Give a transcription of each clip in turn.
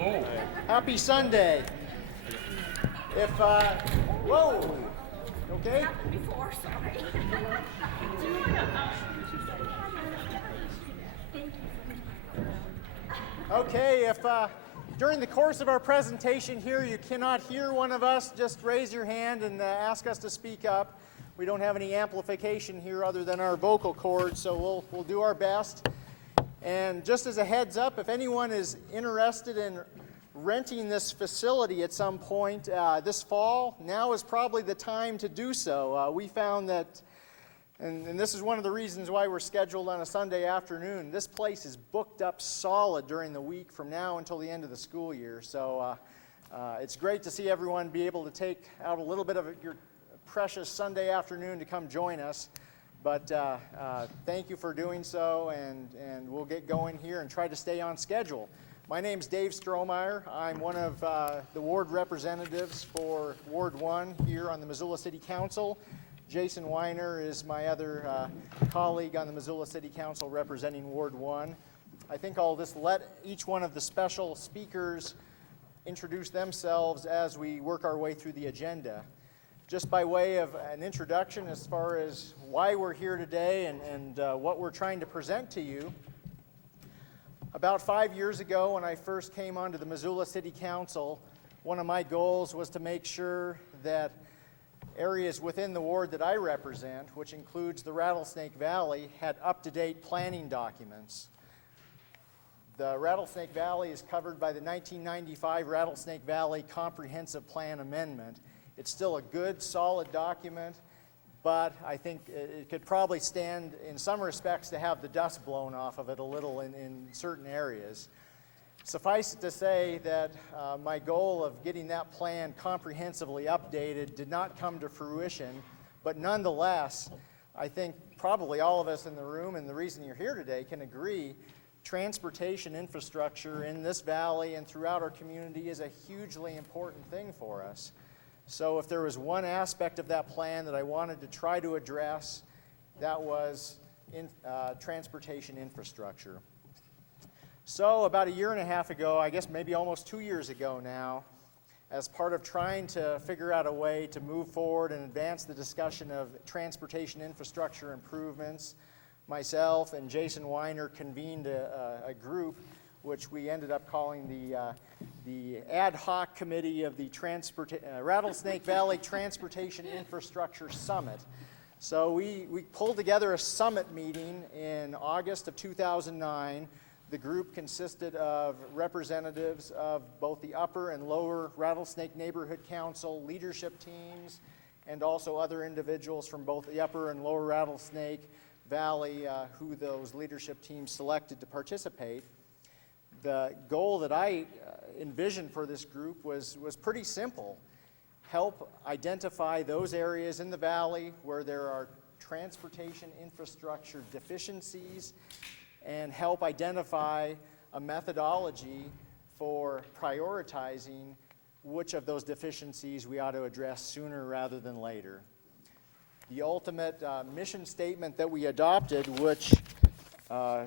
Hello. Happy Sunday. If, whoa, okay? Before, sorry. Okay, if during the course of our presentation here you cannot hear one of us, just raise your hand and ask us to speak up. We don't have any amplification here other than our vocal cords, so we'll do our best. And just as a heads up, if anyone is interested in renting this facility at some point this fall, now is probably the time to do so. We found that, and this is one of the reasons why we're scheduled on a Sunday afternoon, this place is booked up solid during the week from now until the end of the school year. So it's great to see everyone be able to take out a little bit of your precious Sunday afternoon to come join us. But thank you for doing so, and we'll get going here and try to stay on schedule. My name's Dave Strohmeyer. I'm one of the ward representatives for Ward 1 here on the Missoula City Council. Jason Weiner is my other colleague on the Missoula City Council representing Ward 1. I think I'll just let each one of the special speakers introduce themselves as we work our way through the agenda. Just by way of an introduction as far as why we're here today and what we're trying to present to you. About 5 years ago, when I first came onto the Missoula City Council, one of my goals was to make sure that areas within the ward that I represent, which includes the Rattlesnake Valley, had up-to-date planning documents. The Rattlesnake Valley is covered by the 1995 Rattlesnake Valley Comprehensive Plan Amendment. It's still a good, solid document, but I think it could probably stand, in some respects, to have the dust blown off of it a little in certain areas. Suffice it to say that my goal of getting that plan comprehensively updated did not come to fruition, but nonetheless, I think probably all of us in the room, and the reason you're here today, can agree, transportation infrastructure in this valley and throughout our community is a hugely important thing for us. So if there was one aspect of that plan that I wanted to try to address, that was transportation infrastructure. So about a year and a half ago, I guess maybe almost 2 years ago now, as part of trying to figure out a way to move forward and advance the discussion of transportation infrastructure improvements, myself and Jason Weiner convened a group which we ended up calling the ad hoc committee of the Rattlesnake Valley Transportation Infrastructure Summit. So we pulled together a summit meeting in August of 2009. The group consisted of representatives of both the upper and lower Rattlesnake Neighborhood Council leadership teams, and also other individuals from both the upper and lower Rattlesnake Valley who those leadership teams selected to participate. The goal that I envisioned for this group was pretty simple. Help identify those areas in the valley where there are transportation infrastructure deficiencies, and help identify a methodology for prioritizing which of those deficiencies we ought to address sooner rather than later. The ultimate mission statement that we adopted, which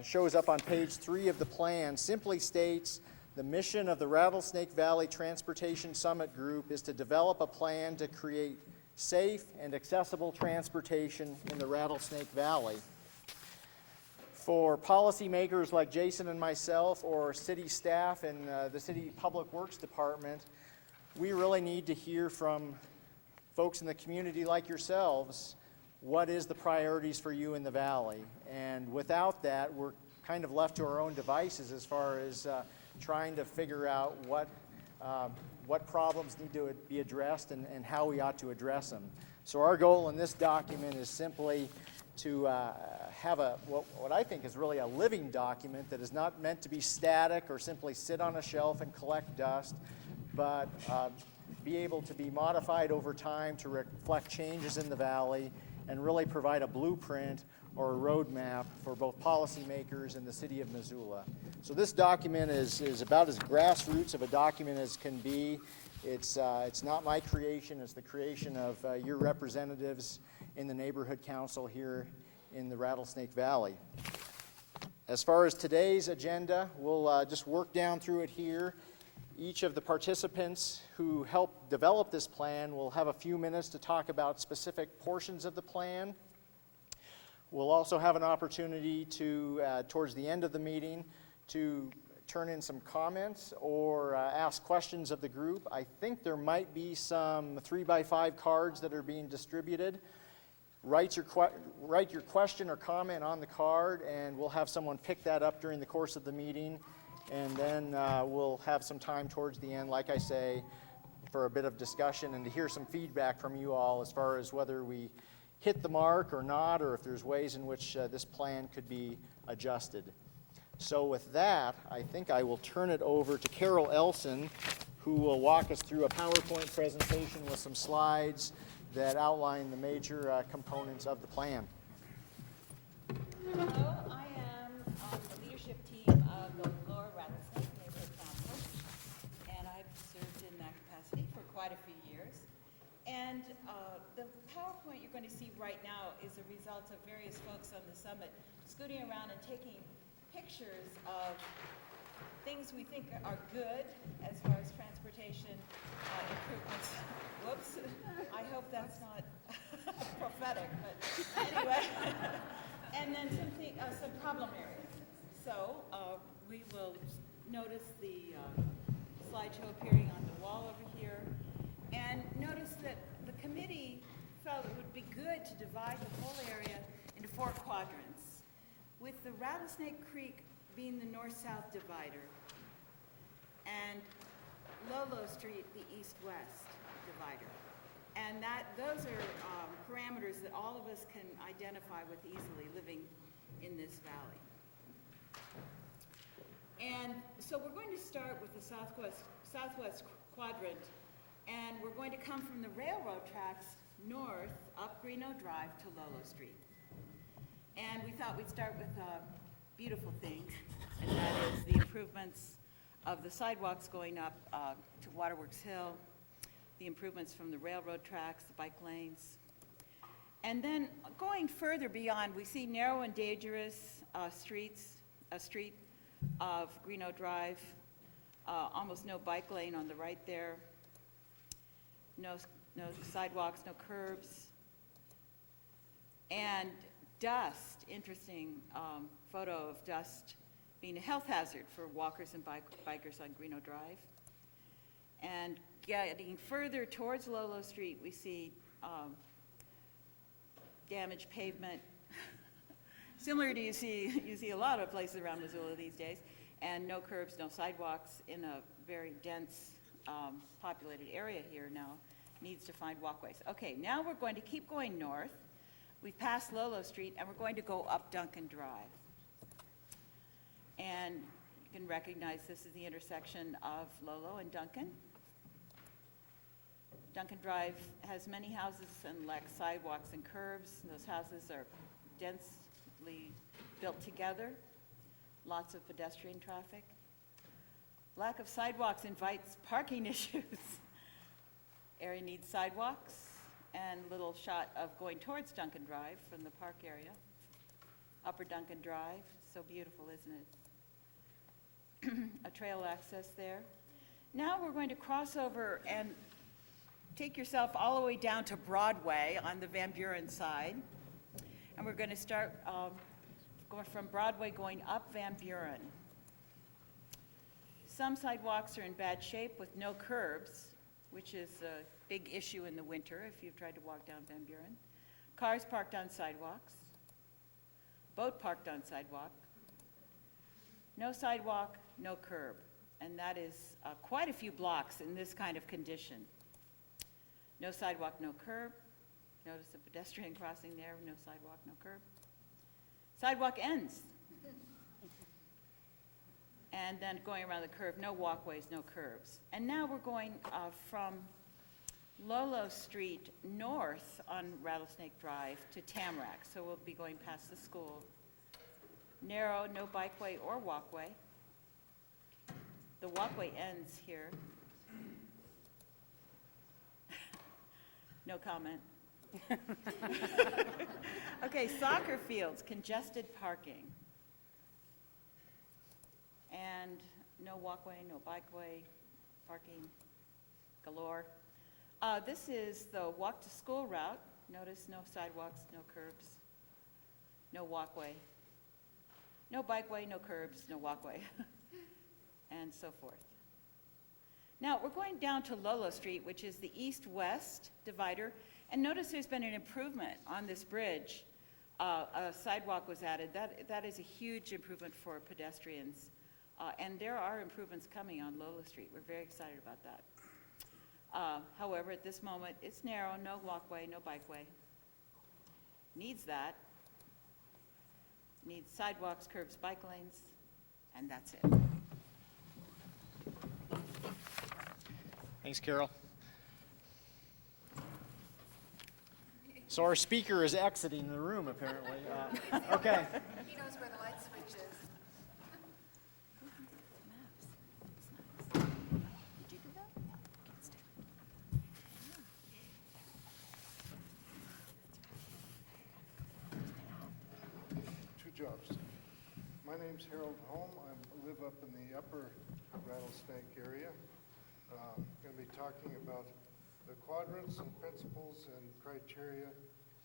shows up on page 3 of the plan, simply states the mission of the Rattlesnake Valley Transportation Summit Group is to develop a plan to create safe and accessible transportation in the Rattlesnake Valley. For policymakers like Jason and myself, or city staff and the City Public Works Department, we really need to hear from folks in the community like yourselves. What is the priorities for you in the valley? And without that, we're kind of left to our own devices as far as trying to figure out what problems need to be addressed and how we ought to address them. So our goal in this document is simply to have what I think is really a living document that is not meant to be static or simply sit on a shelf and collect dust, but be able to be modified over time to reflect changes in the valley and really provide a blueprint or a roadmap for both policymakers and the city of Missoula. So this document is about as grassroots of a document as can be. It's not my creation, it's the creation of your representatives in the neighborhood council here in the Rattlesnake Valley. As far as today's agenda, we'll just work down through it here. Each of the participants who helped develop this plan will have a few minutes to talk about specific portions of the plan. We'll also have an opportunity to, towards the end of the meeting, to turn in some comments or ask questions of the group. I think there might be some 3x5 cards that are being distributed. Write your question or comment on the card, and we'll have someone pick that up during the course of the meeting. And then we'll have some time towards the end, like I say, for a bit of discussion and to hear some feedback from you all as far as whether we hit the mark or not, or if there's ways in which this plan could be adjusted. So with that, I think I will turn it over to Carol Elson, who will walk us through a PowerPoint presentation with some slides that outline the major components of the plan. Hello, I am on the leadership team of the Lower Rattlesnake Neighborhood Council, and I've served in that capacity for quite a few years. And the PowerPoint you're going to see right now is a result of various folks on the summit scooting around and taking pictures of things we think are good as far as transportation improvements. Whoops, I hope that's not prophetic, but anyway. And then some problem areas. So we will notice the slideshow appearing on the wall over here. And notice that the committee felt it would be good to divide the whole area into 4 quadrants, with the Rattlesnake Creek being the north-south divider, and Lolo Street the east-west divider. And those are parameters that all of us can identify with easily living in this valley. And so we're going to start with the southwest quadrant, and we're going to come from the railroad tracks north up Greeno Drive to Lolo Street. And we thought we'd start with a beautiful thing, and that is the improvements of the sidewalks going up to Waterworks Hill, the improvements from the railroad tracks, the bike lanes. And then going further beyond, we see narrow and dangerous street of Greeno Drive, almost no bike lane on the right there, no sidewalks, no curbs, and dust, interesting photo of dust being a health hazard for walkers and bikers on Greeno Drive. And getting further towards Lolo Street, we see damaged pavement, similar to you see a lot of places around Missoula these days, and no curbs, no sidewalks in a very dense populated area here now. Needs to find walkways. Okay, now we're going to keep going north. We've passed Lolo Street, and we're going to go up Duncan Drive. And you can recognize this is the intersection of Lolo and Duncan. Duncan Drive has many houses and lacks sidewalks and curbs. Those houses are densely built together. Lots of pedestrian traffic. Lack of sidewalks invites parking issues. Area needs sidewalks, and a little shot of going towards Duncan Drive from the park area. Upper Duncan Drive, so beautiful, isn't it? A trail access there. Now we're going to cross over and take yourself all the way down to Broadway on the Van Buren side. And we're going to start going from Broadway going up Van Buren. Some sidewalks are in bad shape with no curbs, which is a big issue in the winter if you've tried to walk down Van Buren. Cars parked on sidewalks. Boat parked on sidewalk. No sidewalk, no curb. And that is quite a few blocks in this kind of condition. No sidewalk, no curb. Notice the pedestrian crossing there, no sidewalk, no curb. Sidewalk ends. And then going around the curve, no walkways, no curbs. And now we're going from Lolo Street north on Rattlesnake Drive to Tamarack. So we'll be going past the school. Narrow, no bikeway or walkway. The walkway ends here. No comment. Okay, soccer fields, congested parking. And no walkway, no bikeway, parking galore. This is the walk-to-school route. Notice no sidewalks, no curbs, no walkway, no bikeway, no curbs, no walkway, and so forth. Now, we're going down to Lolo Street, which is the east-west divider, and notice there's been an improvement on this bridge. A sidewalk was added. That is a huge improvement for pedestrians, and there are improvements coming on Lolo Street. We're very excited about that. However, at this moment, it's narrow, no walkway, no bikeway. Needs that. Needs sidewalks, curbs, bike lanes, and that's it. Thanks, Carol. So our speaker is exiting the room, apparently. Okay. He knows where the light switch is. Did you do that? Two jobs. My name's Harold Holm. I live up in the upper Rattlesnake area. I'm going to be talking about the quadrants and principles and criteria,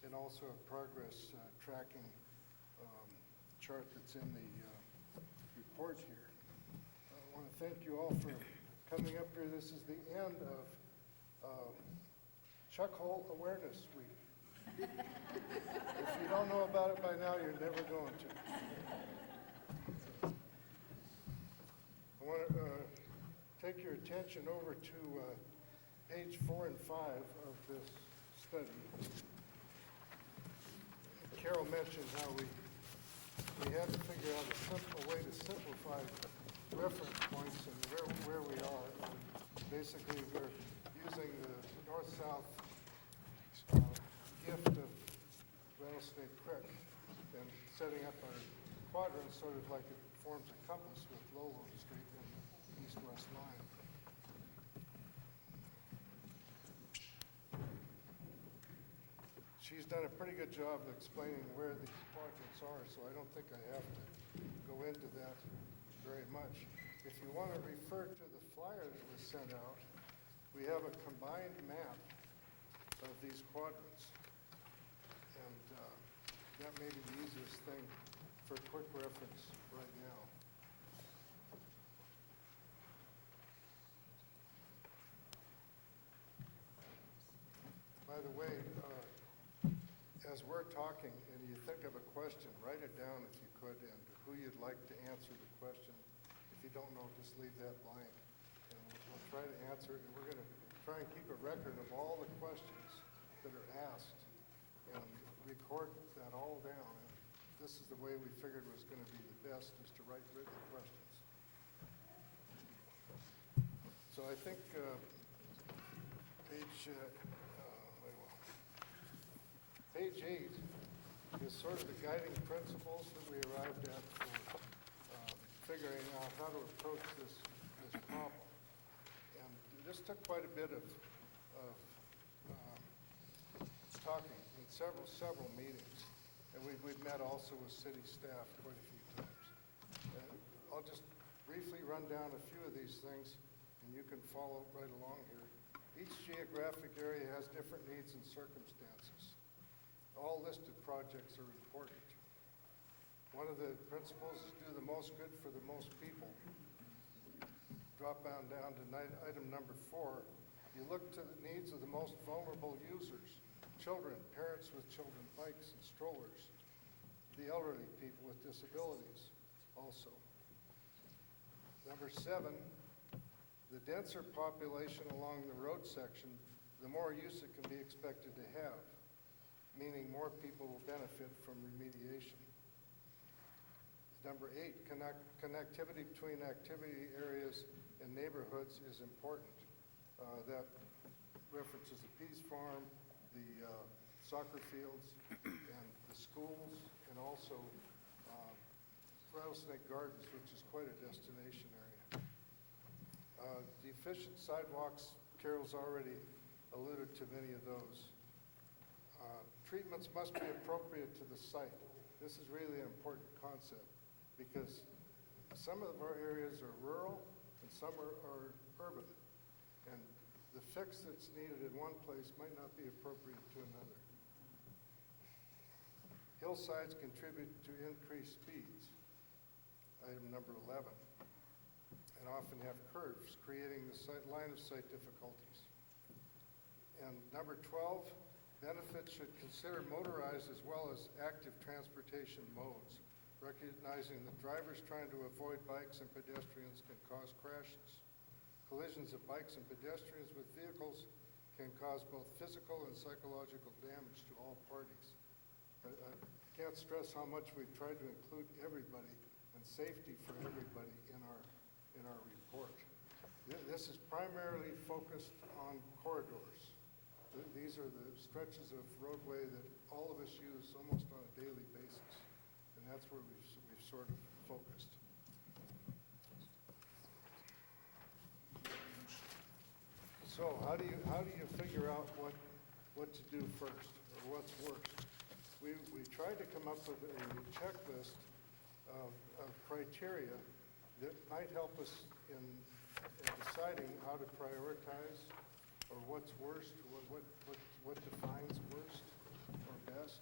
and also a progress tracking chart that's in the report here. I want to thank you all for coming up here. This is the end of Chuck Hole Awareness Week. If you don't know about it by now, you're never going to. I want to take your attention over to page 4 and 5 of this study. Carol mentioned how we had to figure out a way to simplify reference points and where we are. And basically, we're using the north-south gift of Rattlesnake Creek and setting up our quadrants sort of like it forms a compass with Lolo Street and the east-west line. She's done a pretty good job of explaining where these quadrants are, so I don't think I have to go into that very much. If you want to refer to the flyer that was sent out, we have a combined map of these quadrants. And that may be the easiest thing for quick reference right now. By the way, as we're talking and you think of a question, write it down if you could, and who you'd like to answer the question. If you don't know, just leave that blank. And we'll try to answer it, and we're going to try and keep a record of all the questions that are asked and record that all down. And this is the way we figured was going to be the best, is to write written questions. So I think page 8 is sort of the guiding principles that we arrived at for figuring out how to approach this problem. And this took quite a bit of talking in several meetings. And we've met also with city staff quite a few times. I'll just briefly run down a few of these things, and you can follow right along here. Each geographic area has different needs and circumstances. All listed projects are important. One of the principles is do the most good for the most people. Drop down to item number 4. You look to the needs of the most vulnerable users, children, parents with children, bikes and strollers, the elderly, people with disabilities also. Number 7, the denser population along the road section, the more use it can be expected to have, meaning more people will benefit from remediation. Number 8, connectivity between activity areas and neighborhoods is important. That references the Peas Farm, the soccer fields, and the schools, and also Rattlesnake Gardens, which is quite a destination area. The efficient sidewalks, Carol's already alluded to many of those. Treatments must be appropriate to the site. This is really an important concept because some of our areas are rural and some are urban. And the fix that's needed in one place might not be appropriate to another. Hillsides contribute to increased speeds, item number 11, and often have curves, creating the line of sight difficulties. And number 12, benefits should consider motorized as well as active transportation modes, recognizing that drivers trying to avoid bikes and pedestrians can cause crashes. Collisions of bikes and pedestrians with vehicles can cause both physical and psychological damage to all parties. I can't stress how much we've tried to include everybody and safety for everybody in our report. This is primarily focused on corridors. These are the stretches of roadway that all of us use almost on a daily basis, and that's where we've sort of focused. So how do you figure out what to do first, or what's worst? We tried to come up with a checklist of criteria that might help us in deciding how to prioritize, or what's worst, what defines worst or best.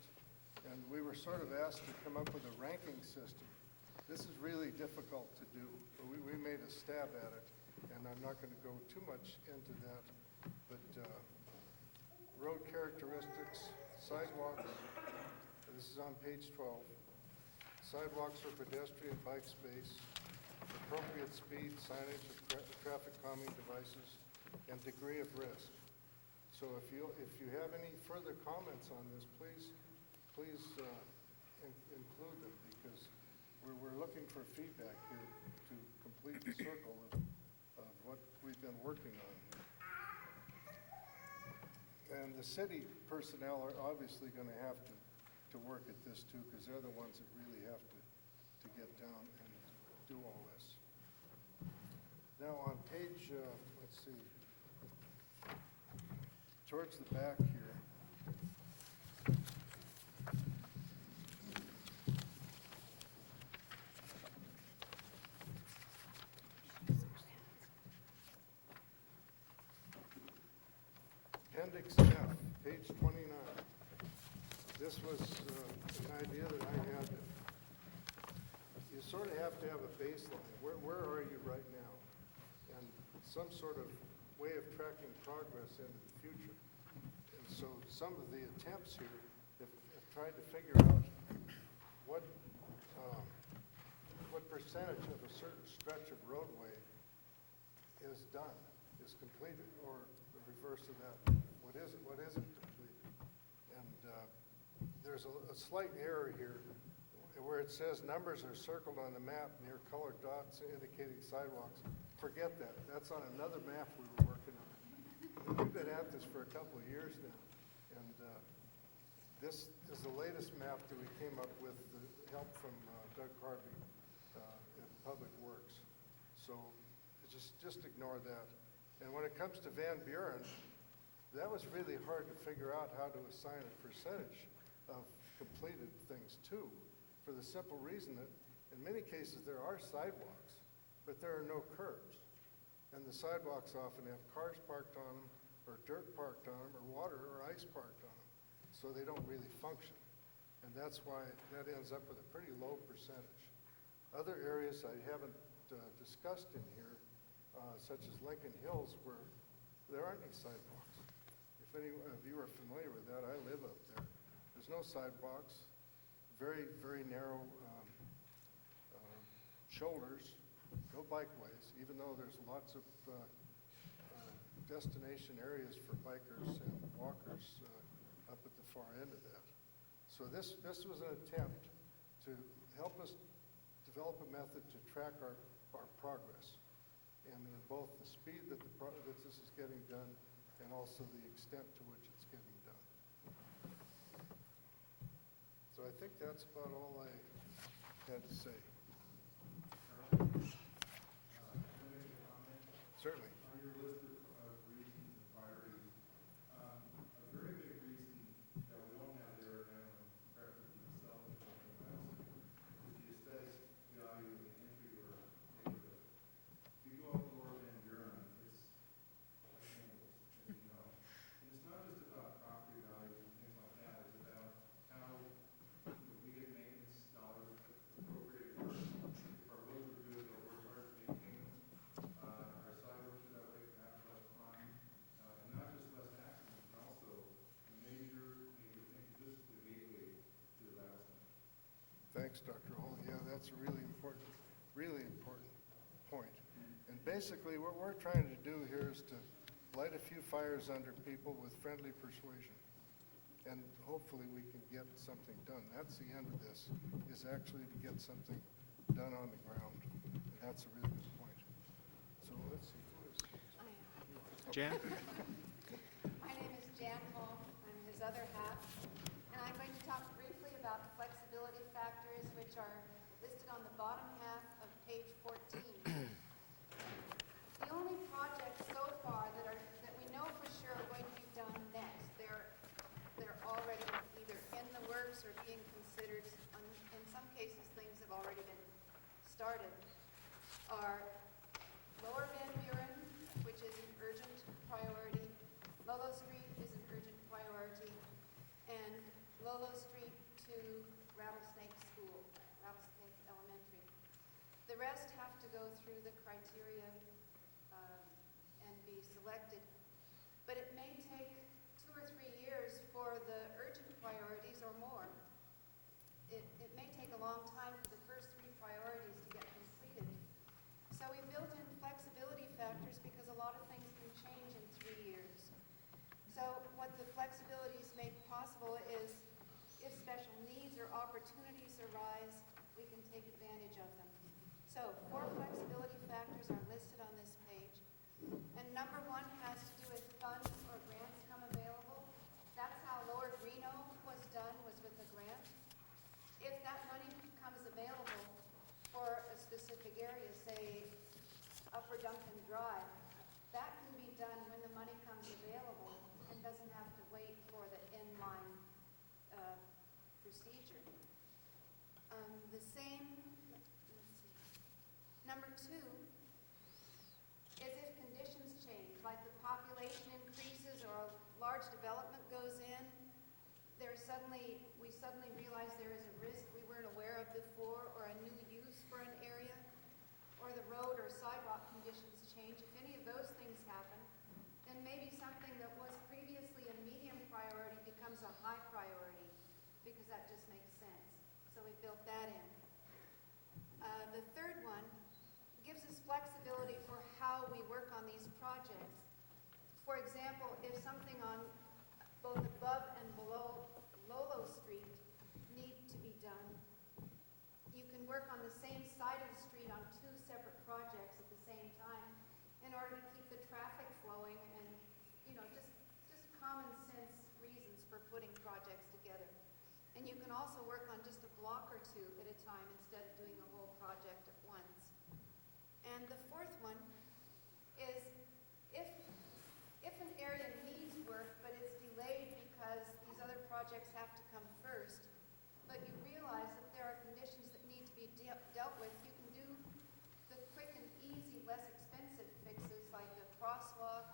And we were sort of asked to come up with a ranking system. This is really difficult to do, but we made a stab at it, and I'm not going to go too much into that. But road characteristics, sidewalks, this is on page 12. Sidewalks or pedestrian bike space, appropriate speed, signage of traffic calming devices, and degree of risk. So if you have any further comments on this, please include them, because we're looking for feedback here to complete the circle of what we've been working on here. And the city personnel are obviously going to have to work at this too, because they're the ones that really have to get down and do all this. Now on page, let's see, towards the back here, Appendix F, page 29. This was an idea that I had. You sort of have to have a baseline. Where are you right now? And some sort of way of tracking progress into the future. And so some of the attempts here have tried to figure out what percentage of a certain stretch of roadway is done, is completed, or the reverse of that. What isn't completed? And there's a slight error here where it says numbers are circled on the map near colored dots indicating sidewalks. Forget that. That's on another map we were working on. We've been at this for a couple of years now. And this is the latest map that we came up with, the help from Doug Harvey at Public Works. So just ignore that. And when it comes to Van Buren, that was really hard to figure out how to assign a percentage of completed things too, for the simple reason that in many cases there are sidewalks, but there are no curbs. And the sidewalks often have cars parked on them, or dirt parked on them, or water or ice parked on them. So they don't really function. And that's why that ends up with a pretty low percentage. Other areas I haven't discussed in here, such as Lincoln Hills, where there aren't any sidewalks. If any of you are familiar with that, I live up there. There's no sidewalks, very, very narrow shoulders, no bikeways, even though there's lots of destination areas for bikers and walkers up at the far end of that. So this was an attempt to help us develop a method to track our progress, and in both the speed that this is getting done and also the extent to which it's getting done. So I think that's about all I had to say. Certainly. On your list of reasons and priorities, a very big reason that we don't have there, and I don't know, correct me myself or something else, is the aesthetic value of the entry or neighborhood. If you go up Lower Van Buren, it's, I Thanks, Dr. Hall. Yeah, that's a really important point. And basically, what we're trying to do here is to light a few fires under people with friendly persuasion. And hopefully we can get something done. That's the end of this, is actually to get something done on the ground. And that's a really good point. So let's see, who is Jan? My name is Jan Hall. I'm his other half. And I'm going to talk briefly about the flexibility factors, which are listed on the bottom half of page 14. The only projects so far that we know for sure are going to be done next, they're already either in the works or being considered. In some cases, things have already been started. Are Lower Van Buren, which is an urgent priority. Lolo Street is an urgent priority. And Lolo Street to Rattlesnake School, Rattlesnake Elementary. The rest have to go through the criteria and be selected. But it may take 2 or 3 years for the urgent priorities or more. It may take a long time for the first 3 priorities to get completed. So we built in flexibility factors because a lot of things can change in 3 years. So what the flexibilities make possible is if special needs or opportunities arise, we can take advantage of them. So 4 flexibility factors are listed on this page. And number 1 has to do with funds or grants come available. That's how Lower Greeno was done, was with a grant. If that money becomes available for a specific area, say Upper Duncan Drive, that can be done when the money comes available and doesn't have to wait for the inline procedure. The same, let's see. Number 2 is if conditions change, like the population increases or a large development goes in, we suddenly realize there is a risk we weren't aware of before, or a new use for an area, or the road or sidewalk conditions change. If any of those things happen, then maybe something that was previously a medium priority becomes a high priority, because that just makes sense. So we built that in. The third one gives us flexibility for how we work on these projects. For example, if something on both above and below Lolo Street need to be done, you can work on the same side of the street on 2 separate projects at the same time in order to keep the traffic flowing and, just common sense reasons for putting projects together. And you can also work on just a block or 2 at a time instead of doing the whole project at once. And the fourth one is if an area needs work, but it's delayed because these other projects have to come first, but you realize that there are conditions that need to be dealt with, you can do the quick and easy, less expensive fixes like a crosswalk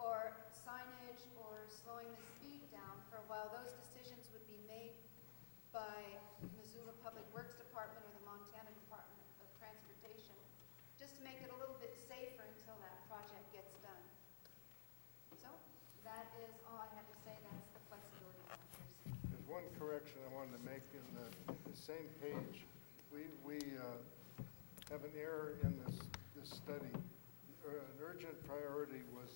or signage or slowing the speed down for a while. Those decisions would be made by Missoula Public Works Department or the Montana Department of Transportation, just to make it a little bit safer until that project gets done. So that is all I have to say. That's the flexibility factors. There's one correction I wanted to make in the same page. We have an error in this study. An urgent priority was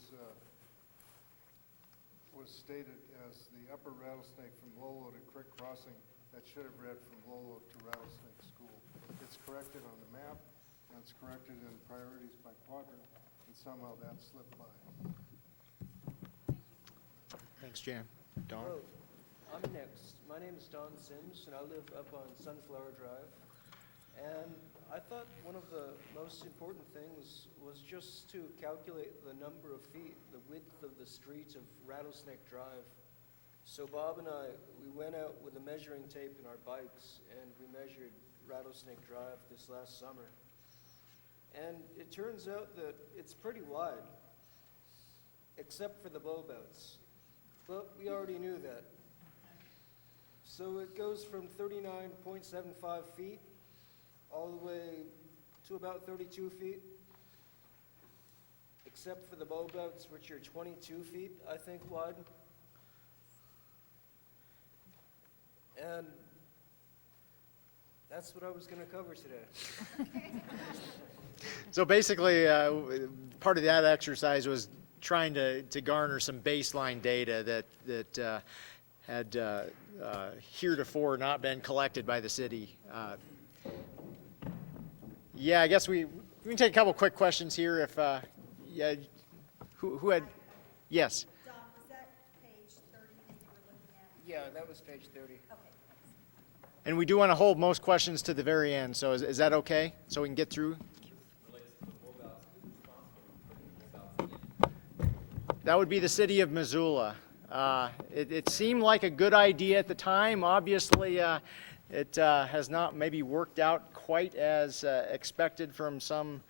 stated as the Upper Rattlesnake from Lolo to Creek Crossing. That should have read from Lolo to Rattlesnake School. It's corrected on the map, and it's corrected in priorities by quadrant, and somehow that slipped by. Thanks, Jan. Don? Hello, I'm next. My name is Don Sims, and I live up on Sunflower Drive. And I thought one of the most important things was just to calculate the number of feet, the width of the street of Rattlesnake Drive. So Bob and I, we went out with a measuring tape in our bikes, and we measured Rattlesnake Drive this last summer. And it turns out that it's pretty wide, except for the bulb outs. But we already knew that. So it goes from 39.75 feet all the way to about 32 feet, except for the bulb outs, which are 22 feet, I think, wide. And That's what I was going to cover today. So basically, part of that exercise was trying to garner some baseline data that had heretofore not been collected by the city. Yeah, I guess we can take a couple quick questions here. If yeah, who had? Yes. Dom, is that page 30 that you were looking at? Yeah, that was page 30. Okay, thanks. And we do want to hold most questions to the very end. So is that okay? So we can get through. That would be the city of Missoula. It seemed like a good idea at the time. Obviously, it has not maybe worked out quite as expected from some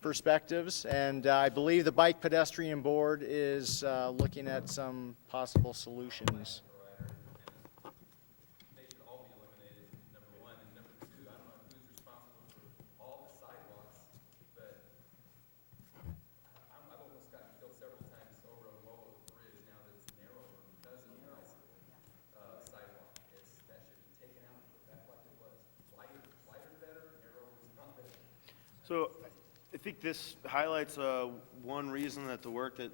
perspectives. And I believe the Bike Pedestrian Board is looking at some possible solutions. They should all be eliminated, number one. And number two, I don't know who's responsible for all the sidewalks, but I've almost gotten killed several times over a Lolo bridge now that it's narrower because of the bicycle sidewalk. That should be taken out and put back like it was. Wider better, narrower is not better. So I think this highlights one reason that the work that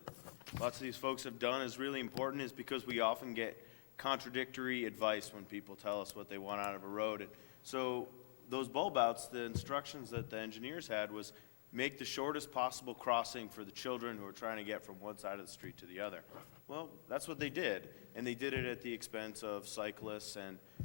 lots of these folks have done is really important is because we often get contradictory advice when people tell us what they want out of a road. And so those bulb outs, the instructions that the engineers had was make the shortest possible crossing for the children who are trying to get from one side of the street to the other. Well, that's what they did, and they did it at the expense of cyclists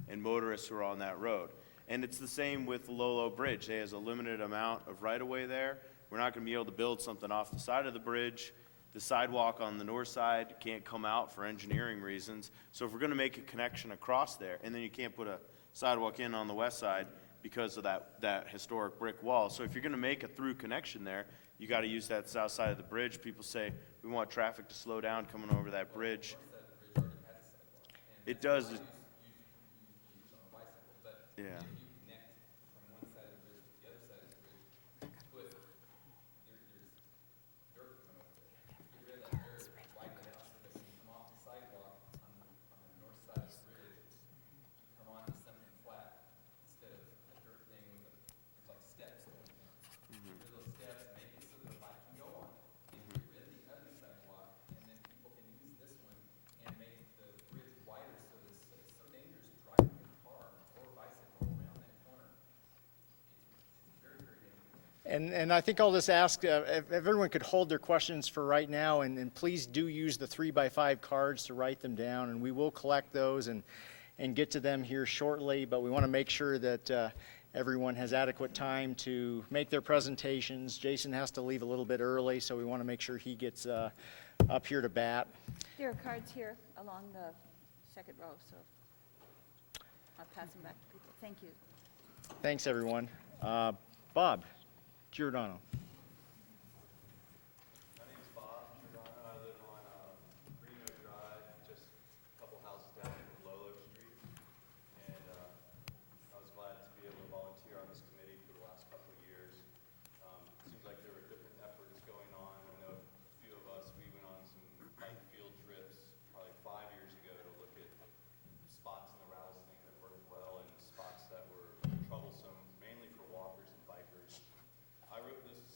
and motorists who are on that road. And it's the same with the Lolo Bridge. It has a limited amount of right-of-way there. We're not going to be able to build something off the side of the bridge. The sidewalk on the north side can't come out for engineering reasons. So if we're going to make a connection across there, and then you can't put a sidewalk in on the west side because of that historic brick wall. So if you're going to make a through connection there, you got to use that south side of the bridge. People say, we want traffic to slow down coming over that bridge. It does. Yeah. And I think I'll just ask if everyone could hold their questions for right now, and please do use the 3x5 cards to write them down, and we will collect those and get to them here shortly, but we want to make sure that everyone has adequate time to make their presentations. Jason has to leave a little bit early, so we want to make sure he gets up here to bat. There are cards here along the second row, so I'll pass them back to people. Thank you. Thanks, everyone. Bob Giordano. My name is Bob Giordano. I live on Reno Drive, just a couple houses down from Lolo Street. And I was glad to be able to volunteer on this committee for the last couple of years. It seems like there were different efforts going on. I know a few of us, we went on some bike field trips probably 5 years ago to look at spots in the Rattlesnake that worked well and spots that were troublesome, mainly for walkers and bikers. I wrote this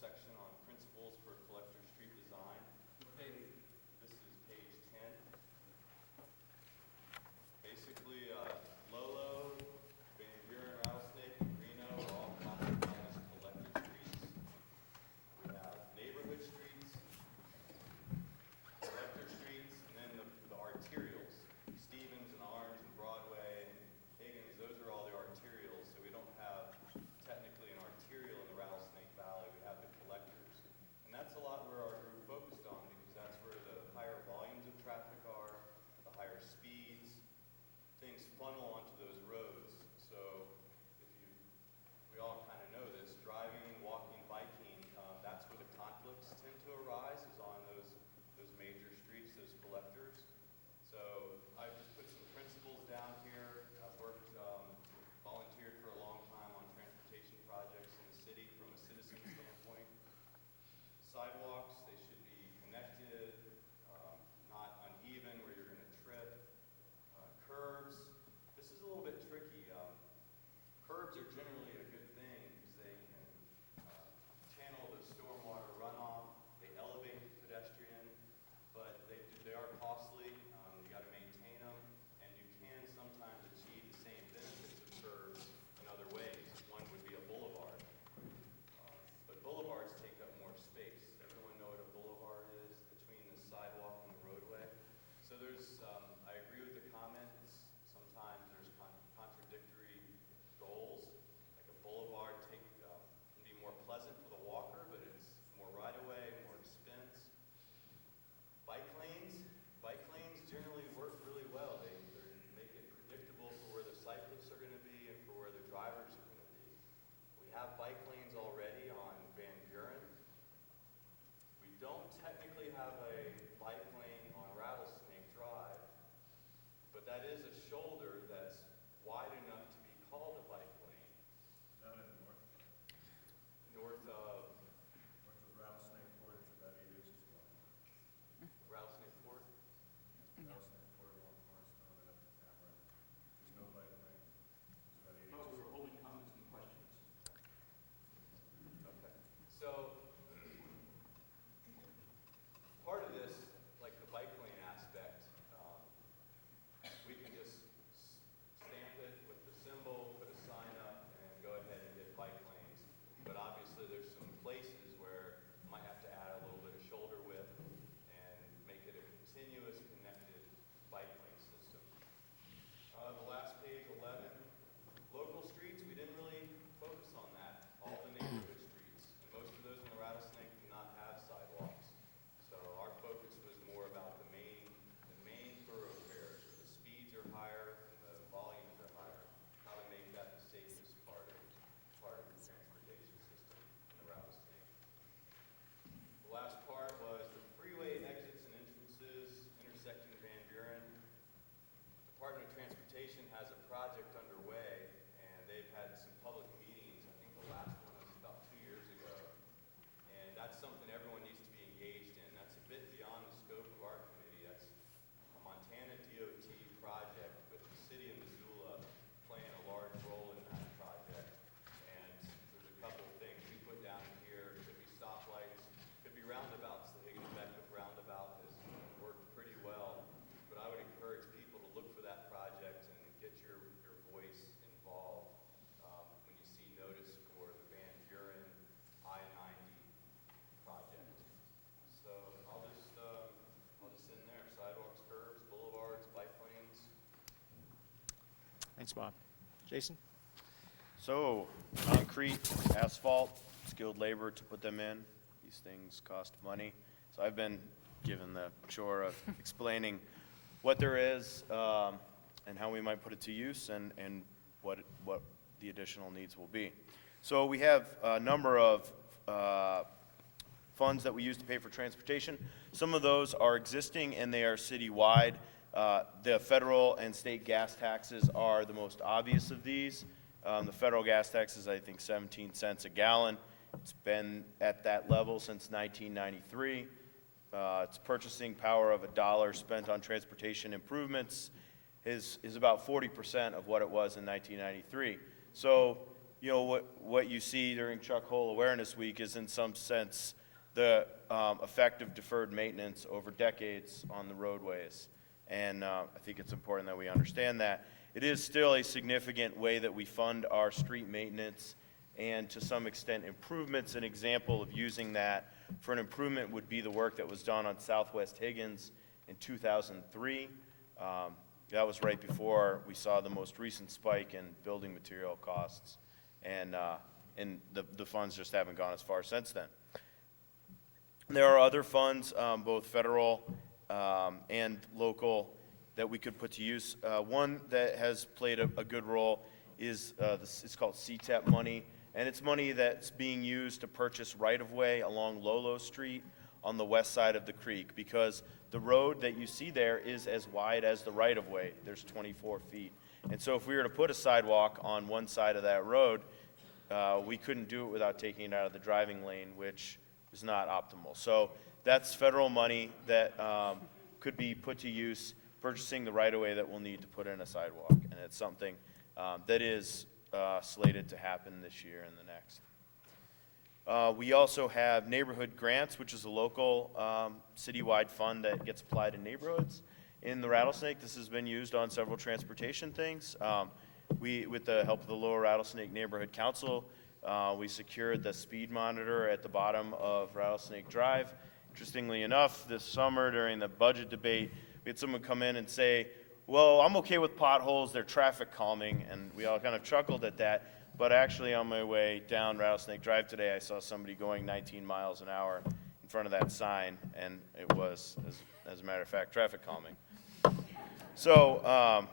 Thanks, Bob. Jason? So, concrete, asphalt, skilled labor to put them in. These things cost money. So I've been given the chore of explaining what there is and how we might put it to use and what the additional needs will be. So we have a number of funds that we use to pay for transportation. Some of those are existing and they are citywide. The federal and state gas taxes are the most obvious of these. The federal gas tax is, I think, 17 cents a gallon. It's been at that level since 1993. Its purchasing power of $1 spent on transportation improvements is about 40% of what it was in 1993. So, you know, what you see during Chuck Hole Awareness Week is, in some sense, the effect of deferred maintenance over decades on the roadways. And I think it's important that we understand that. It is still a significant way that we fund our street maintenance and, to some extent, improvements. An example of using that for an improvement would be the work that was done on Southwest Higgins in 2003. That was right before we saw the most recent spike in building material costs. And the funds just haven't gone as far since then. There are other funds, both federal and local, that we could put to use. One that has played a good role is it's called CTEP money, and it's money that's being used to purchase right-of-way along Lolo Street on the west side of the creek, because the road that you see there is as wide as the right-of-way. There's 24 feet. And so if we were to put a sidewalk on one side of that road, we couldn't do it without taking it out of the driving lane, which is not optimal. So that's federal money that could be put to use purchasing the right-of-way that we'll need to put in a sidewalk. And it's something that is slated to happen this year and the next. We also have neighborhood grants, which is a local citywide fund that gets applied in neighborhoods. In the Rattlesnake, this has been used on several transportation things. With the help of the Lower Rattlesnake Neighborhood Council, we secured the speed monitor at the bottom of Rattlesnake Drive. Interestingly enough, this summer during the budget debate, we had someone come in and say, well, I'm okay with potholes, they're traffic calming, and we all kind of chuckled at that. But actually, on my way down Rattlesnake Drive today, I saw somebody going 19 miles an hour in front of that sign, and it was, as a matter of fact, traffic calming. So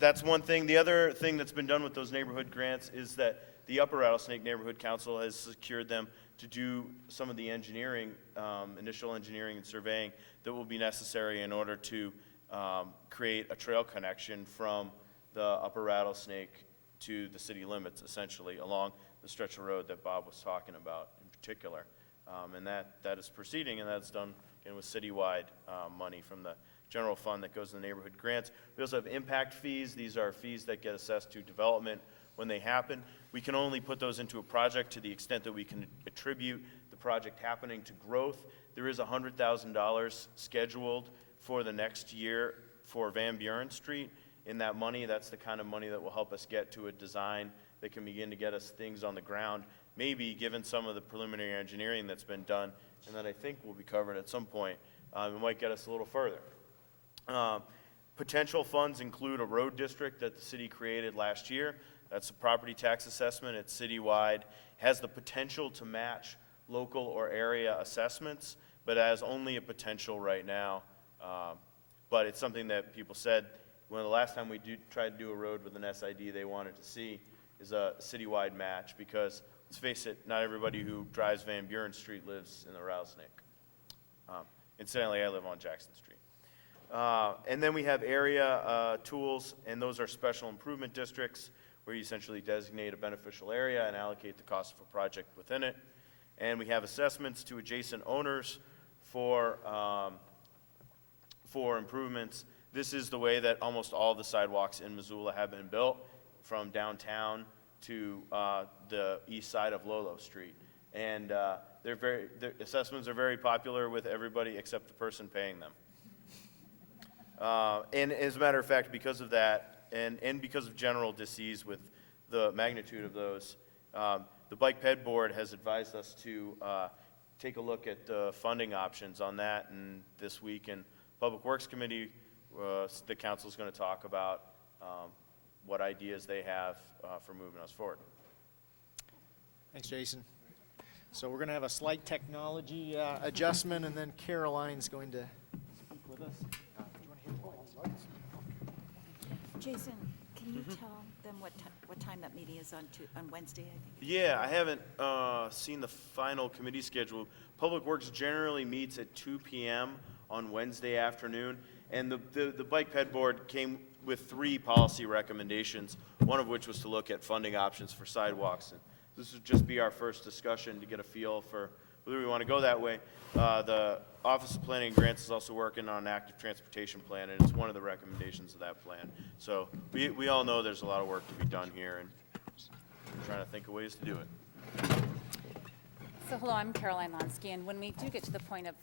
that's one thing. The other thing that's been done with those neighborhood grants is that the Upper Rattlesnake Neighborhood Council has secured them to do some of the engineering, initial engineering and surveying that will be necessary in order to create a trail connection from the Upper Rattlesnake to the city limits, essentially, along the stretch of road that Bob was talking about in particular. And that is proceeding, and that's done with citywide money from the general fund that goes to the neighborhood grants. We also have impact fees. These are fees that get assessed to development when they happen. We can only put those into a project to the extent that we can attribute the project happening to growth. There is $100,000 scheduled for the next year for Van Buren Street. In that money, that's the kind of money that will help us get to a design that can begin to get us things on the ground, maybe given some of the preliminary engineering that's been done, and that I think will be covered at some point. It might get us a little further. Potential funds include a road district that the city created last year. That's a property tax assessment. It's citywide. Has the potential to match local or area assessments, but has only a potential right now. But it's something that people said when the last time we tried to do a road with an SID they wanted to see is a citywide match, because let's face it, not everybody who drives Van Buren Street lives in the Rattlesnake. Incidentally, I live on Jackson Street. And then we have area tools, and those are special improvement districts where you essentially designate a beneficial area and allocate the cost of a project within it. And we have assessments to adjacent owners for improvements. This is the way that almost all the sidewalks in Missoula have been built, from downtown to the east side of Lolo Street. And the assessments are very popular with everybody except the person paying them. And as a matter of fact, because of that, and because of general disease with the magnitude of those, the Bike Ped Board has advised us to take a look at the funding options on that. And this week in Public Works Committee, the council is going to talk about what ideas they have for moving us forward. Thanks, Jason. So we're going to have a slight technology adjustment, and then Caroline's going to speak with us. Do you want to hit the lights? Jason, can you tell them what time that meeting is on Wednesday, I think? Yeah, I haven't seen the final committee schedule. Public Works generally meets at 2 p.m. on Wednesday afternoon, and the Bike Ped Board came with 3 policy recommendations, one of which was to look at funding options for sidewalks. And this would just be our first discussion to get a feel for whether we want to go that way. The Office of Planning and Grants is also working on an active transportation plan, and it's one of the recommendations of that plan. So we all know there's a lot of work to be done here, and we're trying to think of ways to do it. So hello, I'm Caroline Lonsky, and when we do get to the point of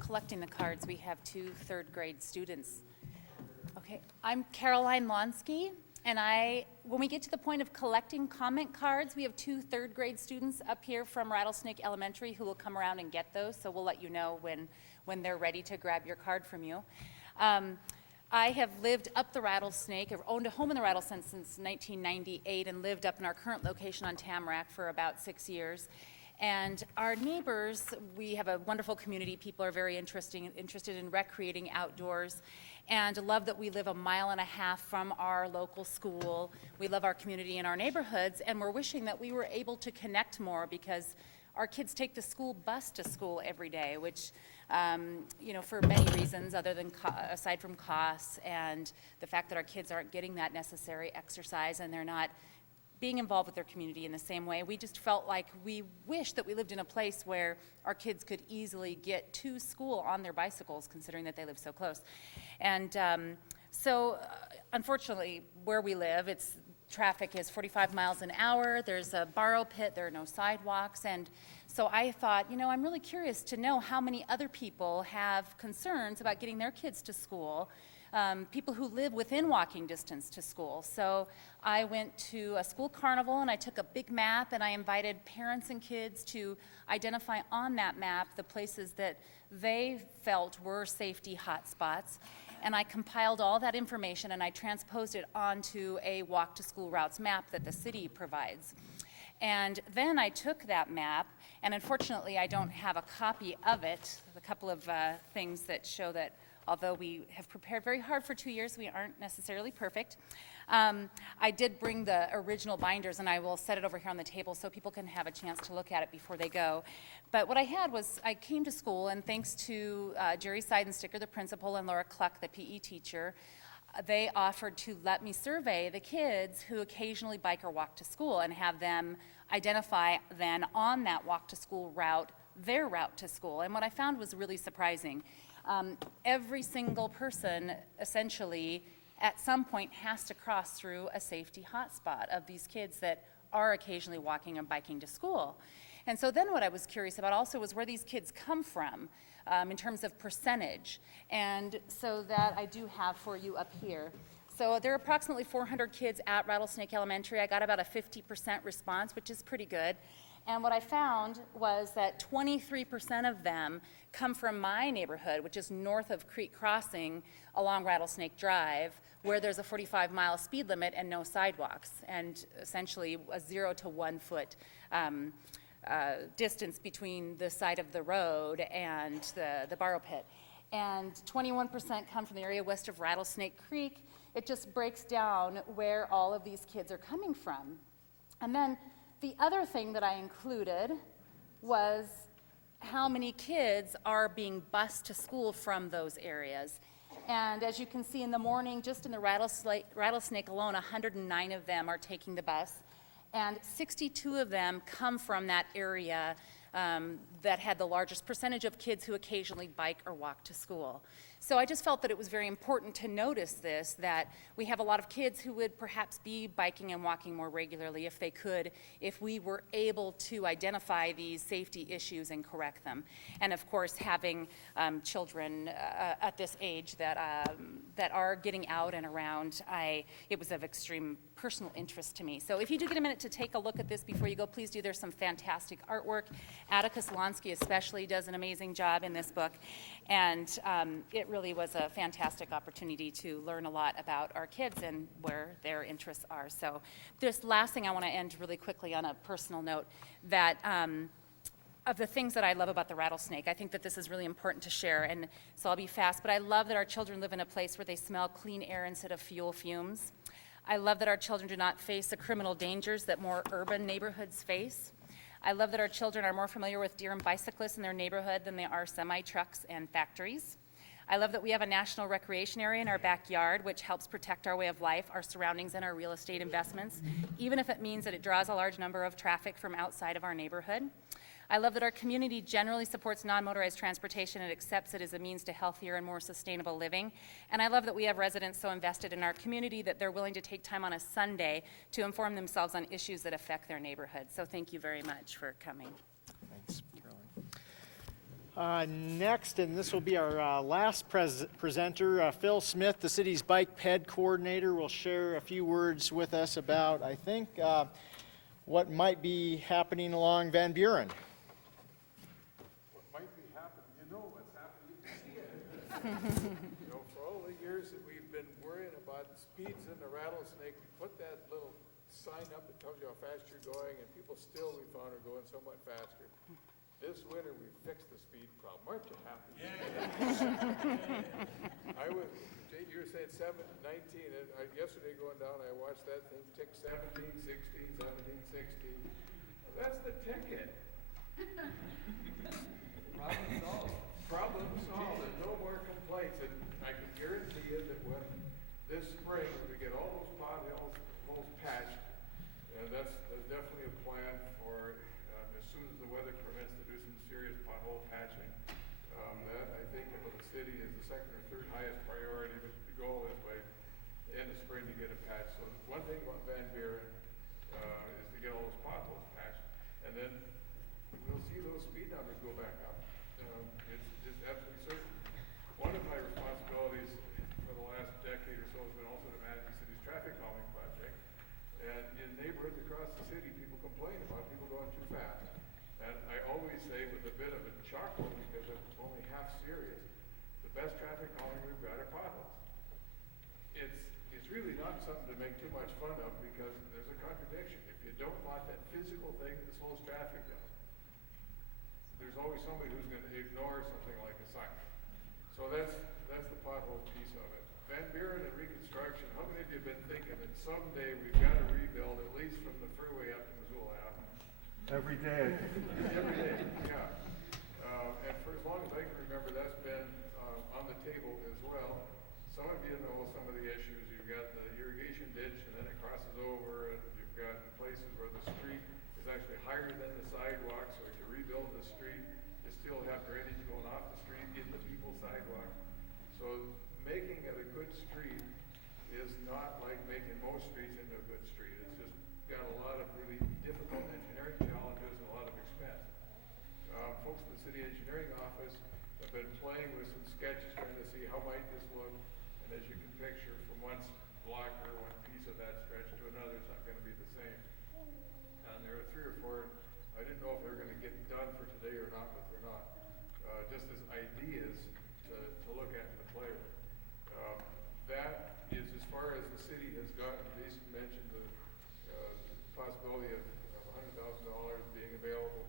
collecting the cards, we have 2 third-grade students. Okay, I'm Caroline Lonsky, and when we get to the point of collecting comment cards, we have 2 third-grade students up here from Rattlesnake Elementary who will come around and get those, so we'll let you know when they're ready to grab your card from you. I have lived up the Rattlesnake, or owned a home in the Rattlesnake since 1998, and lived up in our current location on Tamarack for about 6 years. And our neighbors, we have a wonderful community. People are very interested in recreating outdoors, and love that we live a mile and a half from our local school. We love our community and our neighborhoods, and we're wishing that we were able to connect more, because our kids take the school bus to school every day, which, for many reasons aside from costs and the fact that our kids aren't getting that necessary exercise and they're not being involved with their community in the same way. We just felt like we wish that we lived in a place where our kids could easily get to school on their bicycles, considering that they live so close. And unfortunately, where we live, traffic is 45 miles an hour. There's a borrow pit. There are no sidewalks. And so I thought, I'm really curious to know how many other people have concerns about getting their kids to school, people who live within walking distance to school. So I went to a school carnival, and I took a big map, and I invited parents and kids to identify on that map the places that they felt were safety hotspots. And I compiled all that information, and I transposed it onto a walk-to-school routes map that the city provides. And then I took that map, and unfortunately I don't have a copy of it. A couple of things that show that although we have prepared very hard for 2 years, we aren't necessarily perfect. I did bring the original binders, and I will set it over here on the table so people can have a chance to look at it before they go. But what I had was, I came to school, and thanks to Jerry Seidensticker, the principal, and Laura Cluck, the PE teacher, they offered to let me survey the kids who occasionally bike or walk to school and have them identify then on that walk to school route their route to school. And what I found was really surprising. Every single person essentially at some point has to cross through a safety hotspot of these kids that are occasionally walking and biking to school. And so then what I was curious about also was where these kids come from in terms of percentage. And so that I do have for you up here. So there are approximately 400 kids at Rattlesnake Elementary. I got about a 50% response, which is pretty good. And what I found was that 23% of them come from my neighborhood, which is north of Creek Crossing along Rattlesnake Drive, where there's a 45-mile speed limit and no sidewalks, and essentially a 0 to 1 foot distance between the side of the road and the borrow pit. And 21% come from the area west of Rattlesnake Creek. It just breaks down where all of these kids are coming from. And then the other thing that I included was how many kids are being bused to school from those areas. And as you can see in the morning, just in the Rattlesnake alone, 109 of them are taking the bus, and 62 of them come from that area that had the largest percentage of kids who occasionally bike or walk to school. So I just felt that it was very important to notice this, that we have a lot of kids who would perhaps be biking and walking more regularly if they could, if we were able to identify these safety issues and correct them. And of course, having children at this age that are getting out and around, it was of extreme personal interest to me. So if you do get a minute to take a look at this before you go, please do. There's some fantastic artwork. Atticus Lonsky Blonsky especially does an amazing job in this book. And it really was a fantastic opportunity to learn a lot about our kids and where their interests are. So this last thing I want to end really quickly on a personal note, that of the things that I love about the Rattlesnake, I think that this is really important to share, and so I'll be fast, but I love that our children live in a place where they smell clean air instead of fuel fumes. I love that our children do not face the criminal dangers that more urban neighborhoods face. I love that our children are more familiar with deer and bicyclists in their neighborhood than they are semi-trucks and factories. I love that we have a national recreation area in our backyard, which helps protect our way of life, our surroundings, and our real estate investments, even if it means that it draws a large number of traffic from outside of our neighborhood. I love that our community generally supports non-motorized transportation and accepts it as a means to healthier and more sustainable living. And I love that we have residents so invested in our community that they're willing to take time on a Sunday to inform themselves on issues that affect their neighborhood. So thank you very much for coming. Thanks, Carolyn. Next, and this will be our last presenter, Phil Smith, the city's bike ped coordinator, will share a few words with us about, I think, what might be happening along Van Buren. What might be happening, you know what's happening, you can see it. You know, for all the years that we've been worrying about speeds in the Rattlesnake, we put that little sign up that tells you how fast you're going, and people still, we found, are going somewhat faster. This winter, we fixed the speed problem. Aren't you happy? I was, you were saying 19, and yesterday going down, I watched that thing tick 17, 16, 17, 16. Well, that's the ticket. Problem solved. Problem solved, and no more complaints. And I can guarantee you that when this spring, when we get all those potholes patched, and that's definitely a plan for as soon as the weather permits to do some serious pothole patching. That I think of the city is the second or third highest priority, but the goal is by the end of spring to get it patched. So one thing about Van Buren is to get all those potholes patched, and then we'll see those speed numbers go back up. It's absolutely certain. One of my responsibilities for the last decade or so has been also to manage the city's traffic calming project. And in neighborhoods across the city, people complain about people going too fast. And I always say with a bit of a chuckle, because I'm only half serious, the best traffic calming we've got are potholes. It's really not something to make too much fun of, because there's a contradiction. If you don't want that physical thing that slows traffic down, there's always somebody who's going to ignore something like a sign. So that's the pothole piece of it. Van Buren and reconstruction, how many of you have been thinking that someday we've got to rebuild at least from the freeway up to Missoula Avenue? Every day. Every day, yeah. And for as long as I can remember, that's been on the table as well. Some of you know some of the issues. You've got the irrigation ditch, and then it crosses over, and you've got places where the street is actually higher than the sidewalk, so if you rebuild the street, you still have drainage going off the street into people's sidewalk. So making it a good street is not like making most streets into a good street. It's just got a lot of really difficult engineering challenges and a lot of expense. Folks in the city engineering office have been playing with some sketches trying to see how might this look, and as you can picture, from one block or one piece of that stretch to another, it's not going to be the same. And there are 3 or 4, I didn't know if they were going to get done for today or not, but they're not. Just as ideas to look at and to play with. That is as far as the city has gotten. Jason mentioned the possibility of $100,000 being available.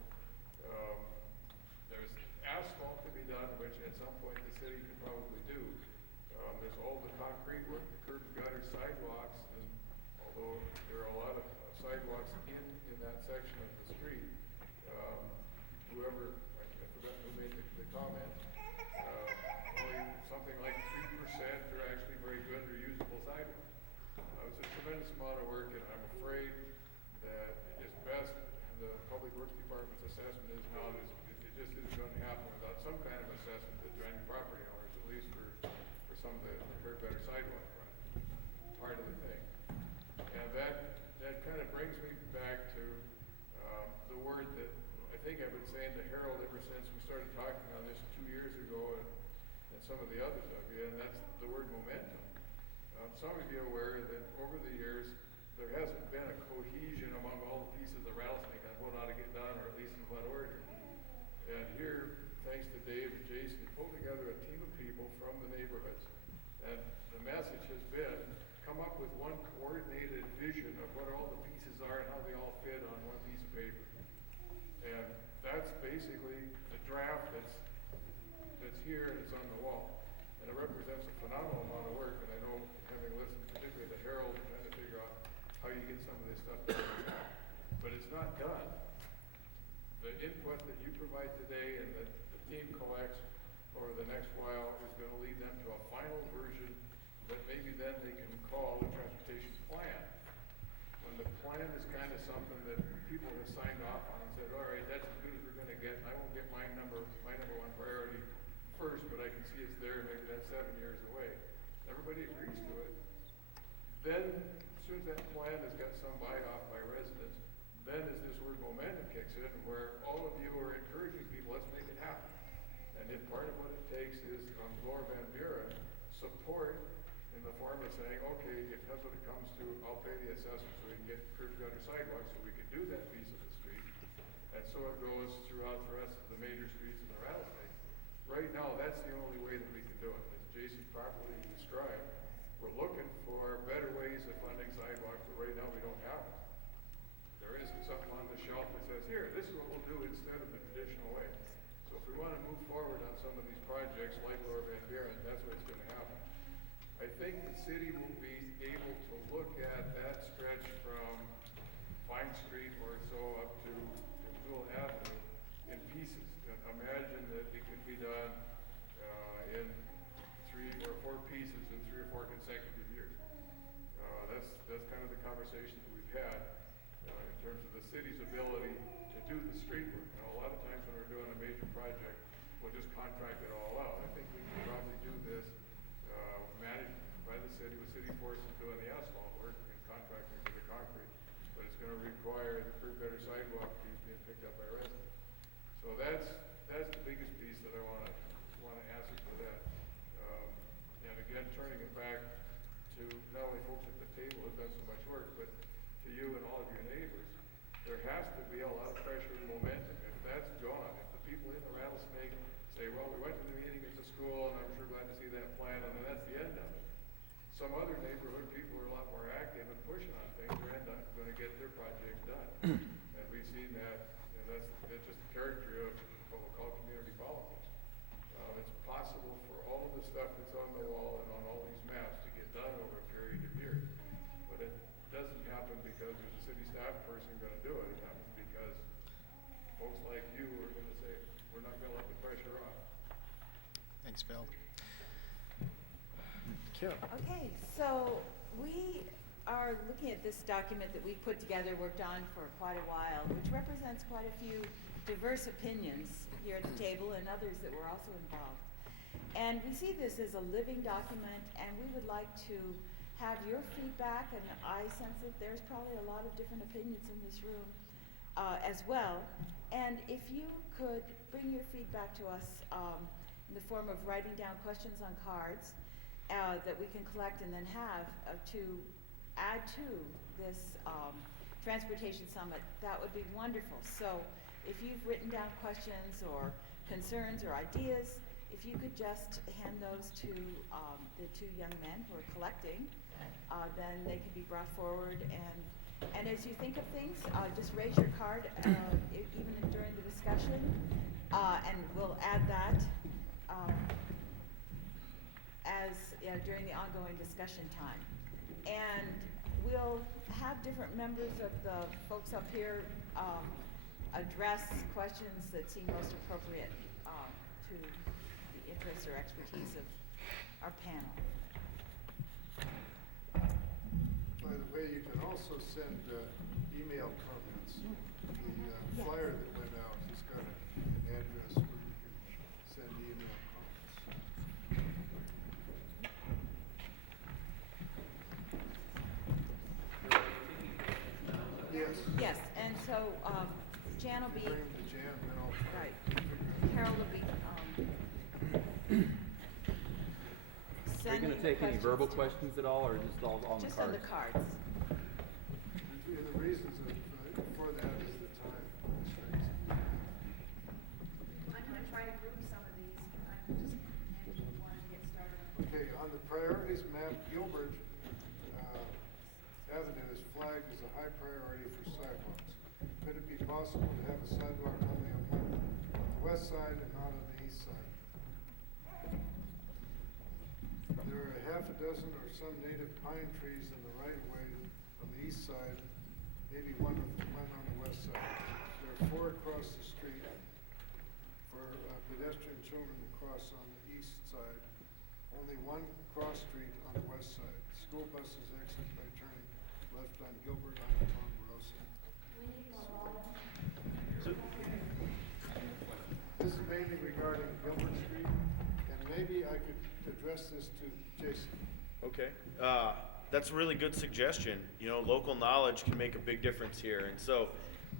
There's asphalt to be done, which at some point the city could probably do. There's all the concrete work, the curb and gutter sidewalks, and although there are a lot of sidewalks in that section of the street, whoever, I forgot who made the comment, only something like 3% are actually very good or usable sidewalks. It's a tremendous amount of work, and I'm afraid that it's best, the Public Works Department's assessment is now that it just isn't going to happen without some kind of assessment to join property owners, at least for some of the very better sidewalk projects. Part of the thing. And that kind of brings me back to the word that I think I've been saying to Harold ever since we started talking on this 2 years ago, and some of the others of you, and that's the word momentum. Some of you are aware that over the years, there hasn't been a cohesion among all the pieces of Rattlesnake on what ought to get done, or at least in what order. And here, thanks to Dave and Jason, we pulled together a team of people from the neighborhoods. And the message has been, come up with one coordinated vision of what all the pieces are and how they all fit on one piece of paper. And that's basically the draft that's here and it's on the wall. And it represents a phenomenal amount of work. And I know, having listened particularly to Harold, trying to figure out how you get some of this stuff done. But it's not done. The input that you provide today and that the team collects over the next while is going to lead them to a final version that maybe then they can call a transportation plan. When the plan is kind of something that people have signed off on and said, all right, that's as good as we're going to get. I won't get my number one priority first, but I can see it's there, maybe that's 7 years away. Everybody agrees to it. Then, as soon as that plan has got some buy-off by residents, then as this word momentum kicks in, where all of you are encouraging people, let's make it happen. And if part of what it takes is on Lower Van Buren, support in the form of saying, okay, if that's what it comes to, I'll pay the assessment so we can get curb gutter sidewalks so we can do that piece of the street. And so it goes throughout the rest of the major streets in the Rattlesnake. Right now, that's the only way that we can do it. As Jason properly described, we're looking for better ways of funding sidewalks, but right now we don't have them. There isn't something on the shelf that says, here, this is what we'll do instead of the traditional way. So if we want to move forward on some of these projects like Lower Van Buren, that's what's going to happen. I think the city will be able to look at that stretch from Vine Street or so up to Newell Avenue in pieces. And imagine that it could be done in 3 or 4 pieces in 3 or 4 consecutive years. That's kind of the conversation that we've had in terms of the city's ability to do the street work. You know, a lot of times when we're doing a major project, we'll just contract it all out. I think we can probably do this managed by the city with city forces doing the asphalt work and contracting for the concrete. But it's going to require the curb gutter sidewalk fees being picked up by residents. So that's the biggest piece that I want to answer to that. And again, turning it back to not only folks at the table who've done so much work, but to you and all of your neighbors, there has to be a lot of pressure and momentum. If that's gone, if the people in the Rattlesnake say, well, we went to the meeting at the school and I'm sure glad to see that plan, and then that's the end of it. Some other neighborhood people are a lot more active and pushing on things, they're end up going to get their project done. And we've seen that, that's just the character of what we'll call community politics. It's possible for all of the stuff that's on the wall and on all these maps to get done over a period of years. But it doesn't happen because there's a city staff person going to do it. It happens because folks like you are going to say, we're not going to let the pressure on. Thanks, Phil. Okay, so we are looking at this document that we put together, worked on for quite a while, which represents quite a few diverse opinions here at the table and others that were also involved. And we see this as a living document, and we would like to have your feedback, and I sense that there's probably a lot of different opinions in this room as well. And if you could bring your feedback to us in the form of writing down questions on cards that we can collect and then have to add to this Transportation Summit, that would be wonderful. So if you've written down questions or concerns or ideas, if you could just hand those to the 2 young men who are collecting, then they can be brought forward. And as you think of things, just raise your card even during the discussion, and we'll add that during the ongoing discussion time. And we'll have different members of the folks up here address questions that seem most appropriate to the interests or expertise of our panel. By the way, you can also send email comments. The flyer that went out has got an address where you can send email comments. Yes. Yes, and so Jan will be, Bring them to Jan, then I'll try. right, Carol will be Are you sending going to take any questions verbal to- questions at all, or just all on the Just on cards? the cards. The reasons for that is the time constraints. On the priorities map, Gilbert Avenue is flagged as a high priority for sidewalks. Could it be possible to have a sidewalk only on the west side and not on the east side? There are a half a dozen or some native pine trees in the right of way on the east side, maybe one on the west side. There are 4 across the street for pedestrian children to cross on the east side. Only 1 cross street on the west side. School buses exit by turning left on Gilbert on Ponderosa. This is mainly regarding Gilbert Street, and maybe I could address this to Jason. Okay. That's a really good suggestion. You know, local knowledge can make a big difference here. And so,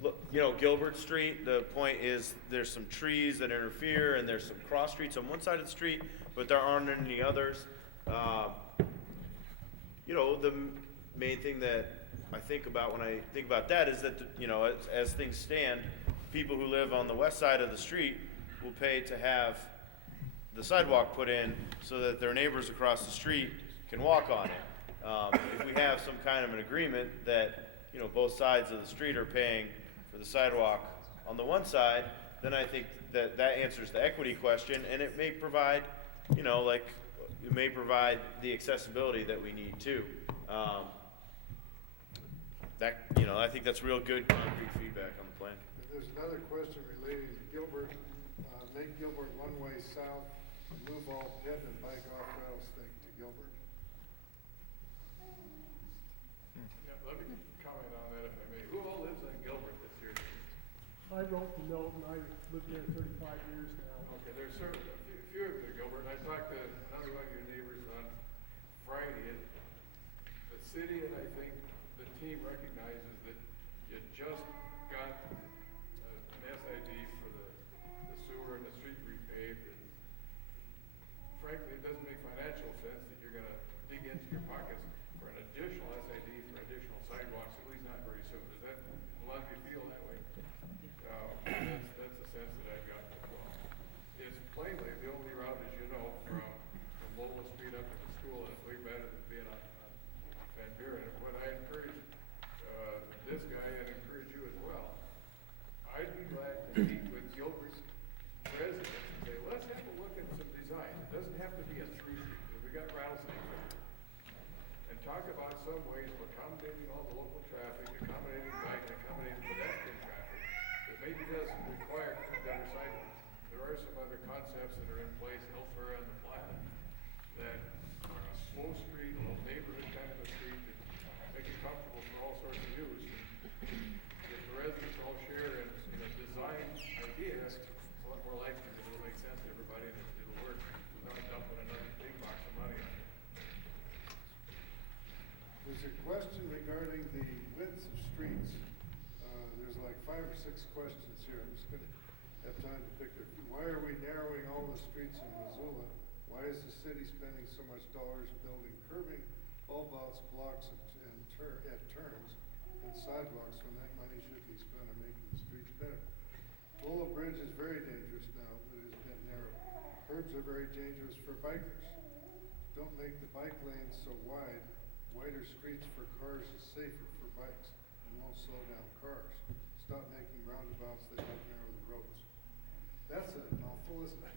look, you know, Gilbert Street, the point is there's some trees that interfere and there's some cross streets on one side of the street, but there aren't any others. You know, the main thing that I think about when I think about that is that, you know, as things stand, people who live on the west side of the street will pay to have the sidewalk put in so that their neighbors across the street can walk on it. If we have some kind of an agreement that, you know, both sides of the street are paying for the sidewalk on the one side, then I think that answers the equity question, and it may provide, you know, like, it may provide the accessibility that we need too. You know, I think that's real good concrete feedback on the plan. There's another question relating to Gilbert. Make Gilbert one-way south, and move all pet and bike off Rattlesnake to Gilbert. Yeah, let me comment on that if I may. Who all lives on Gilbert this year? I wrote the note and I lived there 35 years now. Okay, there's a few of you in Gilbert, and I talked to another one of your neighbors on Friday, and the city and I think the team recognizes that you just got an SID for the sewer and the street repaved, and frankly, it doesn't make financial sense that you're gonna dig into your pockets for an additional SID for additional sidewalks, at least not very soon. Does that, a lot of you feel that way? That's the sense that I've gotten as well. It's plainly the only route, as you know, from Lola Street up to the school, and it's way better than being on Van Buren. And what I encourage this guy and encourage you as well, I'd be glad to meet with Gilbert's residents and say, let's have a look at some design. It doesn't have to be a through street, because we got Rattlesnake there. And talk about some ways of accommodating all the local traffic, accommodating bike, and accommodating pedestrian traffic that maybe doesn't require better sidewalks. There are some other concepts that are in place elsewhere on the planet that are a slow street, a little neighborhood kind of a street that make it comfortable for all sorts of use. And if the residents all share in a design idea, it's a lot more likely that it'll make sense to everybody and it'll work without dumping another big box of money on it. There's a question regarding the widths of streets. There's like 5 or 6 questions here. I'm just gonna have time to pick it. Why are we narrowing all the streets in Missoula? Why is the city spending so much dollars building curbing, bulb outs, blocks, at turns, and sidewalks when that money should be spent on making the streets better? Lowell Bridge is very dangerous now, but it has been narrowed. Curbs are very dangerous for bikers. Don't make the bike lanes so wide. Wider streets for cars is safer for bikes and won't slow down cars. Stop making roundabouts that help narrow the roads. That's a mouthful, isn't it?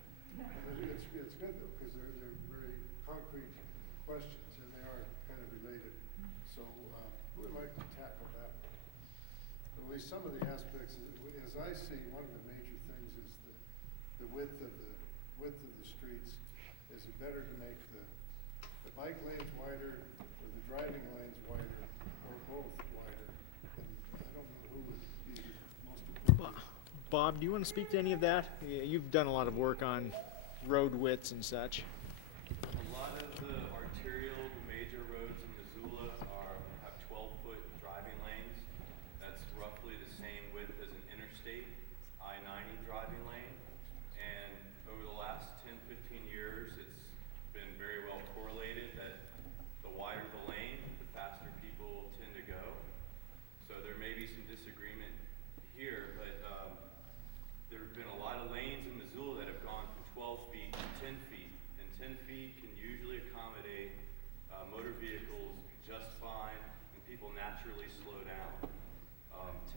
It's good though, because they're very concrete questions and they are kind of related. So who would like to tackle that? At least some of the aspects, as I see, one of the major things is the width of the streets. Is it better to make the bike lanes wider or the driving lanes wider or both wider? And I don't know who would be most appropriate. Bob, do you want to speak to any of that? You've done a lot of work on road widths and such. A lot of the arterial, the major roads in Missoula have 12-foot driving lanes. That's roughly the same width as an interstate I-90 driving lane. And over the last 10, 15 years, it's been very well correlated that the wider the lane, the faster people tend to go. So there may be some disagreement here, but there have been a lot of lanes in Missoula that have gone from 12 feet to 10 feet, and 10 feet can usually accommodate motor vehicles just fine, and people naturally slow down.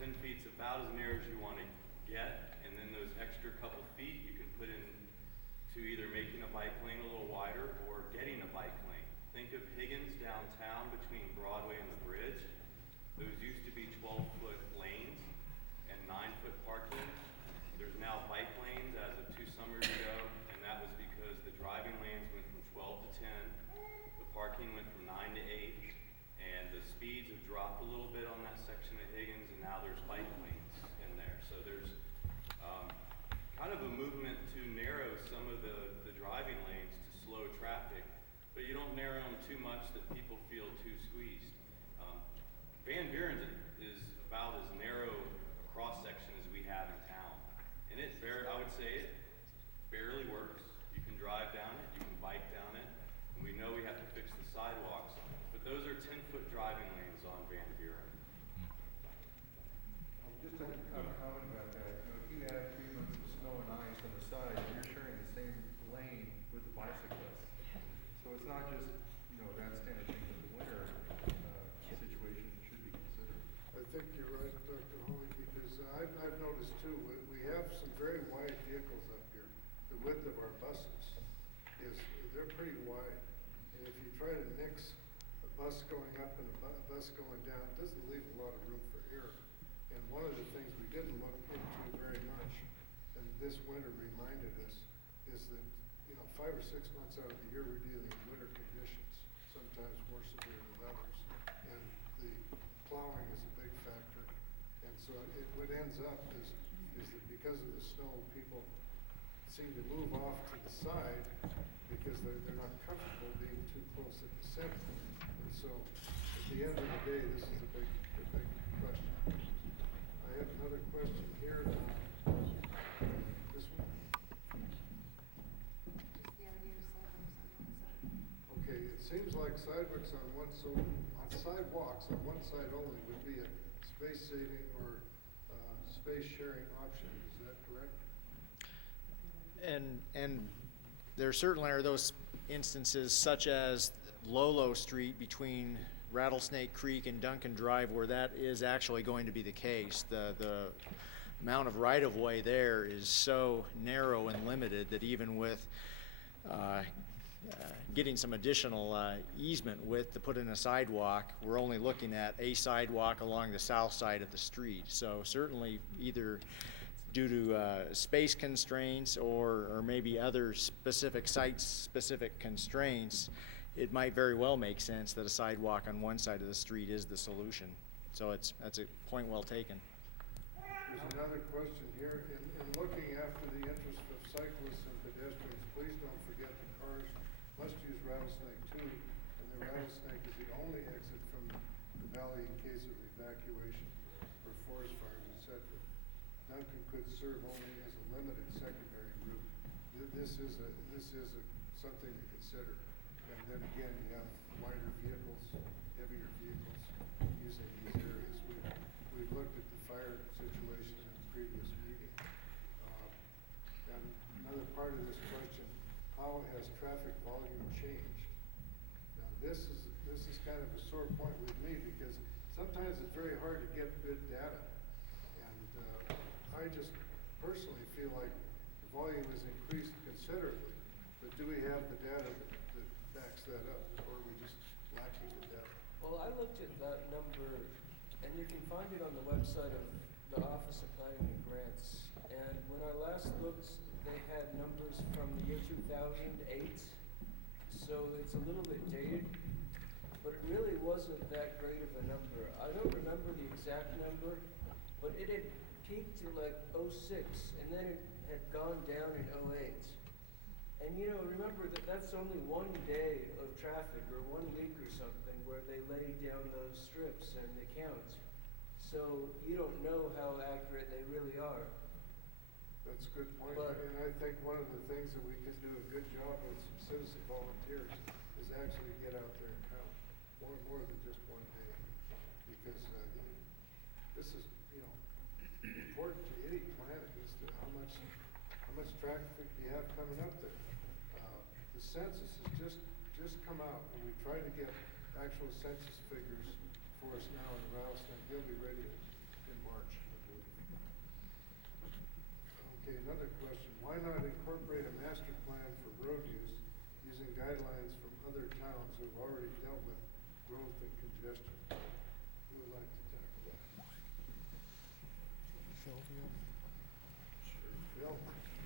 10 feet's about as near as you want to get, and then those extra couple feet you can put in to either making a bike lane a little wider or getting a bike lane. Think of Higgins downtown between Broadway and the bridge. Those used to be 12-foot lanes and 9-foot parking. There's now bike lanes as of 2 summers ago, and that was because the driving lanes went from 12 to 10, the parking went from 9 to 8, and the speeds have dropped a little bit on that section of Higgins, and now there's bike lanes in there. So there's kind of a movement to narrow some of the driving lanes to slow traffic, but you don't narrow them too much that people feel too squeezed. Van Buren's is about as narrow a cross-section as we have in town. And I would say it barely works. You can drive down it, you can bike down it, and we know we have to fix the sidewalks, but those are 10-foot driving lanes on Van Buren. Just a comment about that. You know, if you have 3 months of snow and ice on the side, you're sharing the same lane with the bicyclists. So it's not just, you know, that standard thing, but the winter situation should be considered. I think you're right, Dr. Holly, because I've noticed too, we have some very wide vehicles up here. The width of our buses they're pretty wide. And if you try to mix a bus going up and a bus going down, it doesn't leave a lot of room for error. And one of the things we didn't look into very much, and this winter reminded us, is that, you know, 5 or 6 months out of the year we're dealing with winter conditions, sometimes more severe than others. And the plowing is a big factor. And so what ends up is that because of the snow, people seem to move off to the side because they're not comfortable being too close at the center. And so at the end of the day, this is a big question. I have another question here. This one. Okay, it seems like sidewalks on one side only would be a space saving or space sharing option. Is that correct? And there certainly are those instances such as Lolo Street between Rattlesnake Creek and Duncan Drive where that is actually going to be the case. The amount of right-of-way there is so narrow and limited that even with getting some additional easement width to put in a sidewalk, we're only looking at a sidewalk along the south side of the street. So certainly either due to space constraints or maybe other specific site-specific constraints, it might very well make sense that a sidewalk on one side of the street is the solution. So that's a point well taken. There's another question here. In looking after the interest of cyclists and pedestrians, please don't forget that cars must use Rattlesnake too, and the Rattlesnake is the only exit from the valley in case of evacuation for forest fires, etc. Duncan could serve only as a limited secondary route. This is something to consider. And then again, you have lighter vehicles, heavier vehicles using these areas. We've looked at the fire situation in the previous meeting. And another part of this question, how has traffic volume changed? Now this is kind of a sore point with me because sometimes it's very hard to get good data. And I just personally feel like the volume has increased considerably, but do we have the data that backs that up, or are we just lacking the data? Well, I looked at that number, and you can find it on the website of the Office of Planning and Grants. And when I last looked, they had numbers from the year 2008, so it's a little bit dated, but it really wasn't that great of a number. I don't remember the exact number, but it had peaked to like 06, and then it had gone down in 08. And you know, remember that that's only one day of traffic or 1 week or something where they lay down those strips and they count. So you don't know how accurate they really are. That's a good point. And I think one of the things that we could do a good job with some citizen volunteers is actually get out there and count more than just one day. Because this is, you know, important to any planet as to how much traffic you have coming up there. The census is just just come out, and we try to get actual census figures for us now in Rattlesnake. They'll be ready in March, I believe. Okay, another question. Why not incorporate a master plan for road use using guidelines from other towns who have already dealt with growth and congestion? Who would like to tackle that? Phil?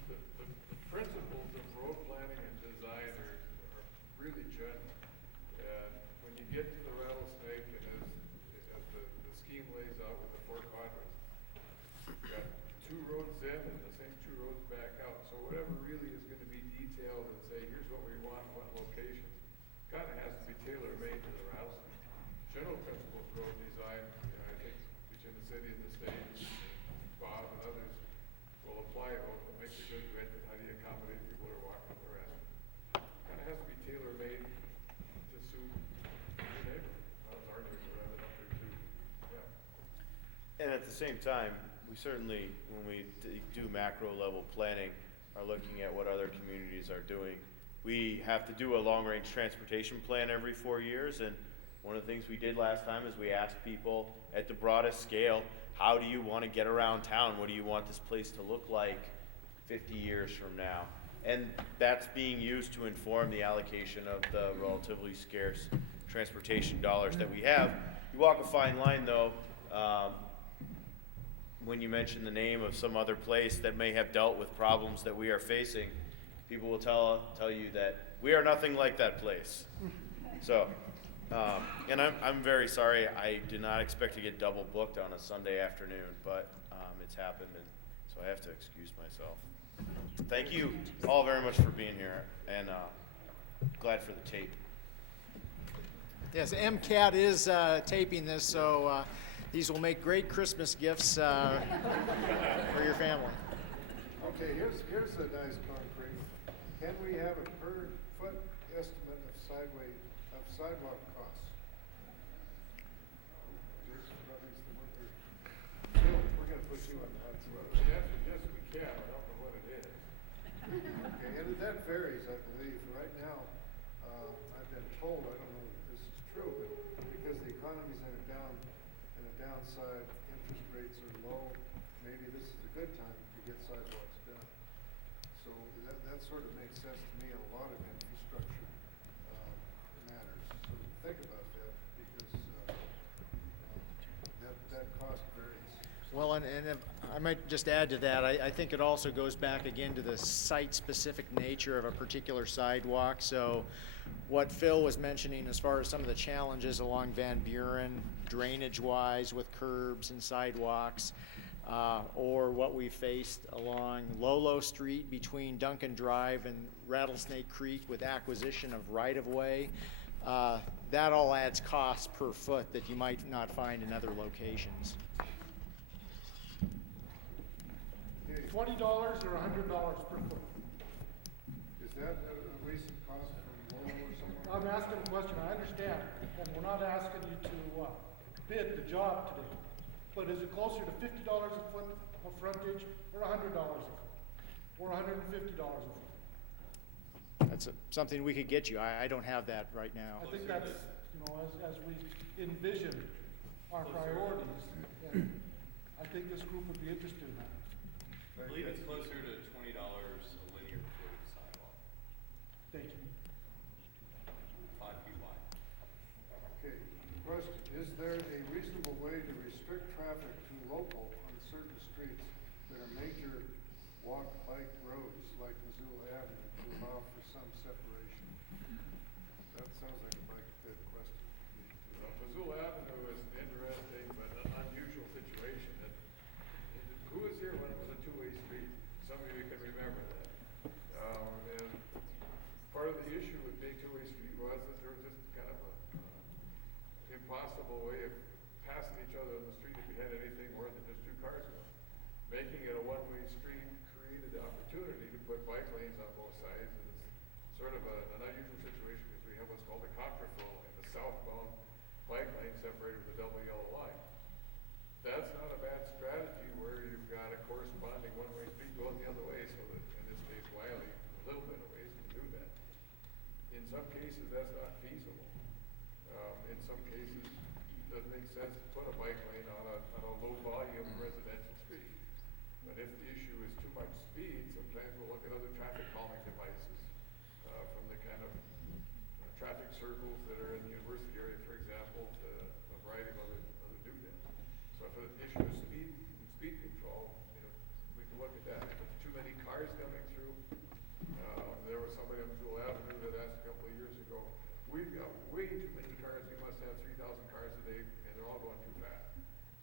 The principles of road planning and design are really general. And when you get to the Rattlesnake and as the scheme lays out with the four quadrants, you've got two roads in and the same two roads back out. So whatever really is going to be detailed and say, here's what we want, what locations, kind of has to be tailor-made to the Rattlesnake. General principles of road design, I think between the city and the state, Bob and others will apply those, what makes a good grid, and how do you accommodate people who are walking the rest. Kind of has to be tailor-made to suit your neighbor. Well, it's our neighbor, rather up there too. Yeah. And at the same time, we certainly, when we do macro level planning, are looking at what other communities are doing. We have to do a long-range transportation plan every 4 years, and one of the things we did last time is we asked people at the broadest scale, how do you want to get around town? What do you want this place to look like 50 years from now? And that's being used to inform the allocation of the relatively scarce transportation dollars that we have. You walk a fine line, though, when you mention the name of some other place that may have dealt with problems that we are facing, people will tell you that we are nothing like that place. So, and I'm very sorry. I did not expect to get double booked on a Sunday afternoon, but it's happened, and so I have to excuse myself. Thank you all very much for being here, and glad for the tape. Yes, MCAT is taping this, so these will make great Christmas gifts for your family. Okay, here's a nice concrete. Can we have a per foot estimate of sidewalk costs? Jason, Bill, we're gonna put you on the hot Well, seat. the answer is yes, we can. I don't know what it is. Okay, and that varies, I believe. Right now, I've been told, I don't know if this is true, but because the economy's in a downside, interest rates are low, maybe this is a good time to get sidewalks done. So that sort of makes sense to me in a lot of infrastructure matters. So think about that, because that cost varies. Well, and if I might just add to that, I think it also goes back again to the site-specific nature of a particular sidewalk. So what Phil was mentioning as far as some of the challenges along Van Buren, drainage-wise with curbs and sidewalks, or what we faced along Lolo Street between Duncan Drive and Rattlesnake Creek with acquisition of right-of-way, that all adds costs per foot that you might not find in other locations. $20 or $100 per foot? Is that a recent cost from Lowell or somewhere? I'm asking a question, I understand, and we're not asking you to bid the job today. But is it closer to $50 a foot of frontage, or $100 a foot, or $150 a foot? That's something we could get you. I don't have that right now. I think that's, as we envision our priorities, and I think this group would be interested in that. I believe it's closer to $20 a linear foot of sidewalk, Thank you. 5 feet wide. Okay, question, is there a reasonable way to restrict traffic to local on certain streets that are major walk, bike roads like Missoula Avenue to allow for some separation? That sounds like a bike pit question. Well, Missoula Avenue is an interesting but an unusual situation. Who was here when it was a two-way street? Some of you can remember that. And part of the issue with being two-way street was that there was just kind of a impossible way of passing each other on the street if you had anything more than just two cars going. Making it a one-way street created the opportunity to put bike lanes on both sides, and it's sort of an unusual situation because we have what's called a contraflow lane, a southbound bike lane separated with a double yellow line. That's not a bad strategy where you've got a corresponding one-way street going the other way, so that in this case Wiley, a little bit of ways to do that. In some cases, that's not feasible. In some cases, it doesn't make sense to put a bike lane on a low-volume residential street. But if the issue is too much speed, sometimes we'll look at other traffic calming devices from the kind of traffic circles that are in the university area, for example, to a variety of other doodads. So if an issue is speed control, we can look at that. If there's too many cars coming through, there was somebody on Missoula Avenue that asked a couple of years ago, we've got way too many cars, we must have 3,000 cars a day, and they're all going too fast.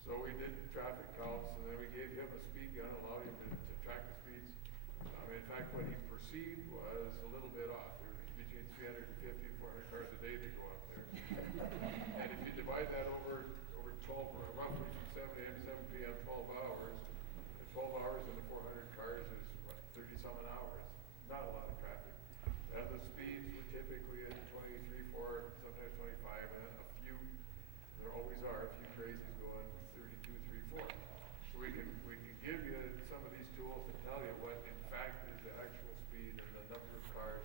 So we did traffic counts, and then we gave him a speed gun, allowed him to track the speeds. In fact, what he perceived was a little bit off. There was between 350 and 400 cars a day that go up there. And if you divide that over 12, roughly from 7 a.m. to 7 p.m., 12 hours, the 12 hours and the 400 cars is what, 30-some an hour. It's not a lot of traffic. And the speeds were typically at 23, 4, sometimes 25, and then a few, there always are, a few crazies going 32, 3, 4. So we can give you some of these tools to tell you what in fact is the actual speed and the number of cars.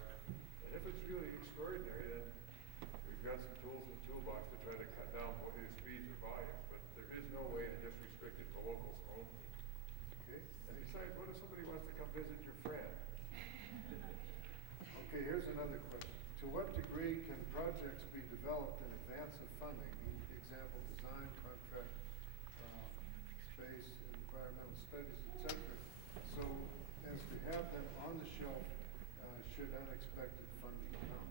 And if it's really extraordinary, then we've got some tools in the toolbox to try to cut down both the speeds or volumes. But there is no way to just restrict it to locals only. Okay? And besides, what if somebody wants to come visit your friend? Okay, here's another question. To what degree can projects be developed in advance of funding? Example, design, contract, space, environmental studies, etc. So as to have them on the shelf should unexpected funding come.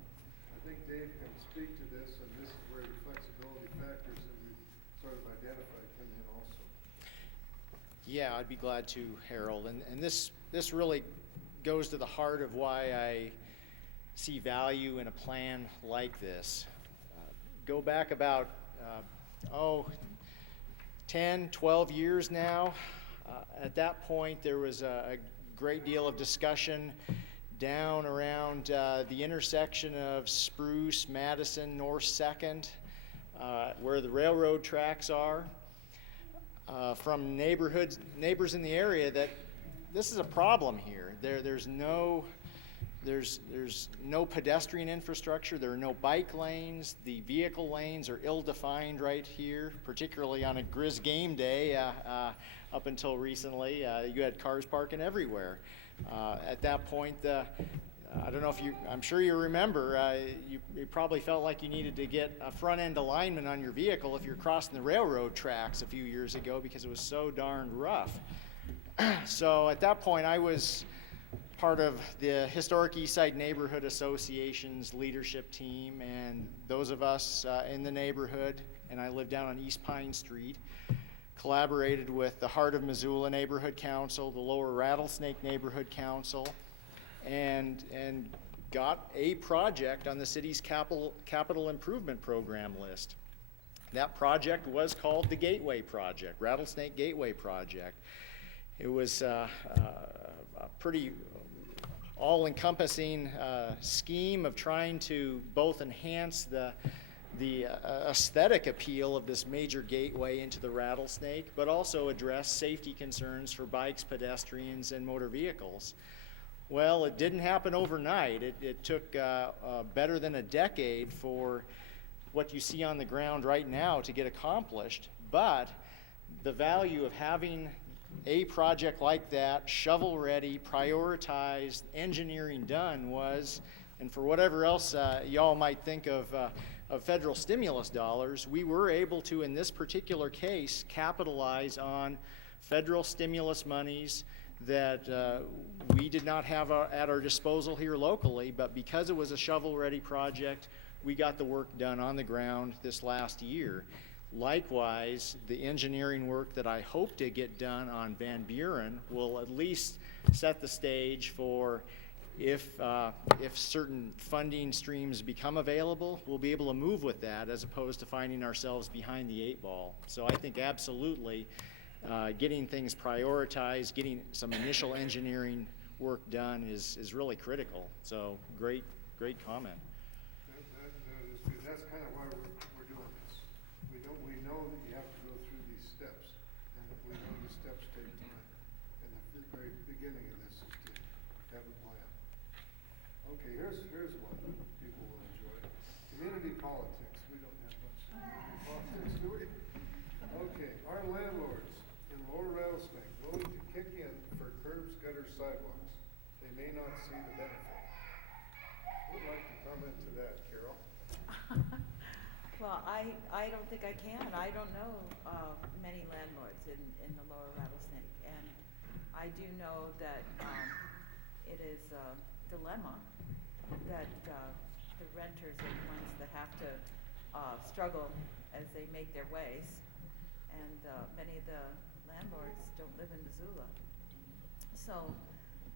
I think Dave can speak to this, and this is where the flexibility factors that we've sort of identified come in also. Yeah, I'd be glad to, Harold. And this really goes to the heart of why I see value in a plan like this. Go back about 10, 12 years now. At that point, there was a great deal of discussion down around the intersection of Spruce, Madison, North 2nd, where the railroad tracks are, from neighbors in the area that this is a problem here. There's no pedestrian infrastructure. There are no bike lanes. The vehicle lanes are ill-defined right here, particularly on a Grizz game day. Up until recently, you had cars parking everywhere. At that point, I don't know if I'm sure you remember, you probably felt like you needed to get a front-end alignment on your vehicle if you're crossing the railroad tracks a few years ago because it was so darned rough. So at that point, I was part of the Historic Eastside Neighborhood Association's leadership team, and those of us in the neighborhood, and I live down on East Pine Street, collaborated with the Heart of Missoula Neighborhood Council, the Lower Rattlesnake Neighborhood Council, and got a project on the city's capital improvement program list. That project was called the Gateway Project, Rattlesnake Gateway Project. It was a pretty all-encompassing scheme of trying to both enhance the aesthetic appeal of this major gateway into the Rattlesnake, but also address safety concerns for bikes, pedestrians, and motor vehicles. Well, it didn't happen overnight. It took better than a decade for what you see on the ground right now to get accomplished, but the value of having a project like that, shovel-ready, prioritized, engineering done was, and for whatever else y'all might think of federal stimulus dollars, we were able to, in this particular case, capitalize on federal stimulus monies that we did not have at our disposal here locally, but because it was a shovel-ready project, we got the work done on the ground this last year. Likewise, the engineering work that I hope to get done on Van Buren will at least set the stage for if certain funding streams become available, we'll be able to move with that as opposed to finding ourselves behind the 8 ball. So I think absolutely getting things prioritized, getting some initial engineering work done is really critical. So great comment. That's kind of why we're doing this. We know that you have to go through these steps, and we know the steps take time. And the very beginning of this is to have a plan. Okay, here's one that people will may not see the benefit. Who would like to comment to that, Carol? Well, I don't think I can. I don't know many landlords in the lower Rattlesnake. And I do know that it is a dilemma that the renters are the ones that have to struggle as they make their ways. And many of the landlords don't live in Missoula. So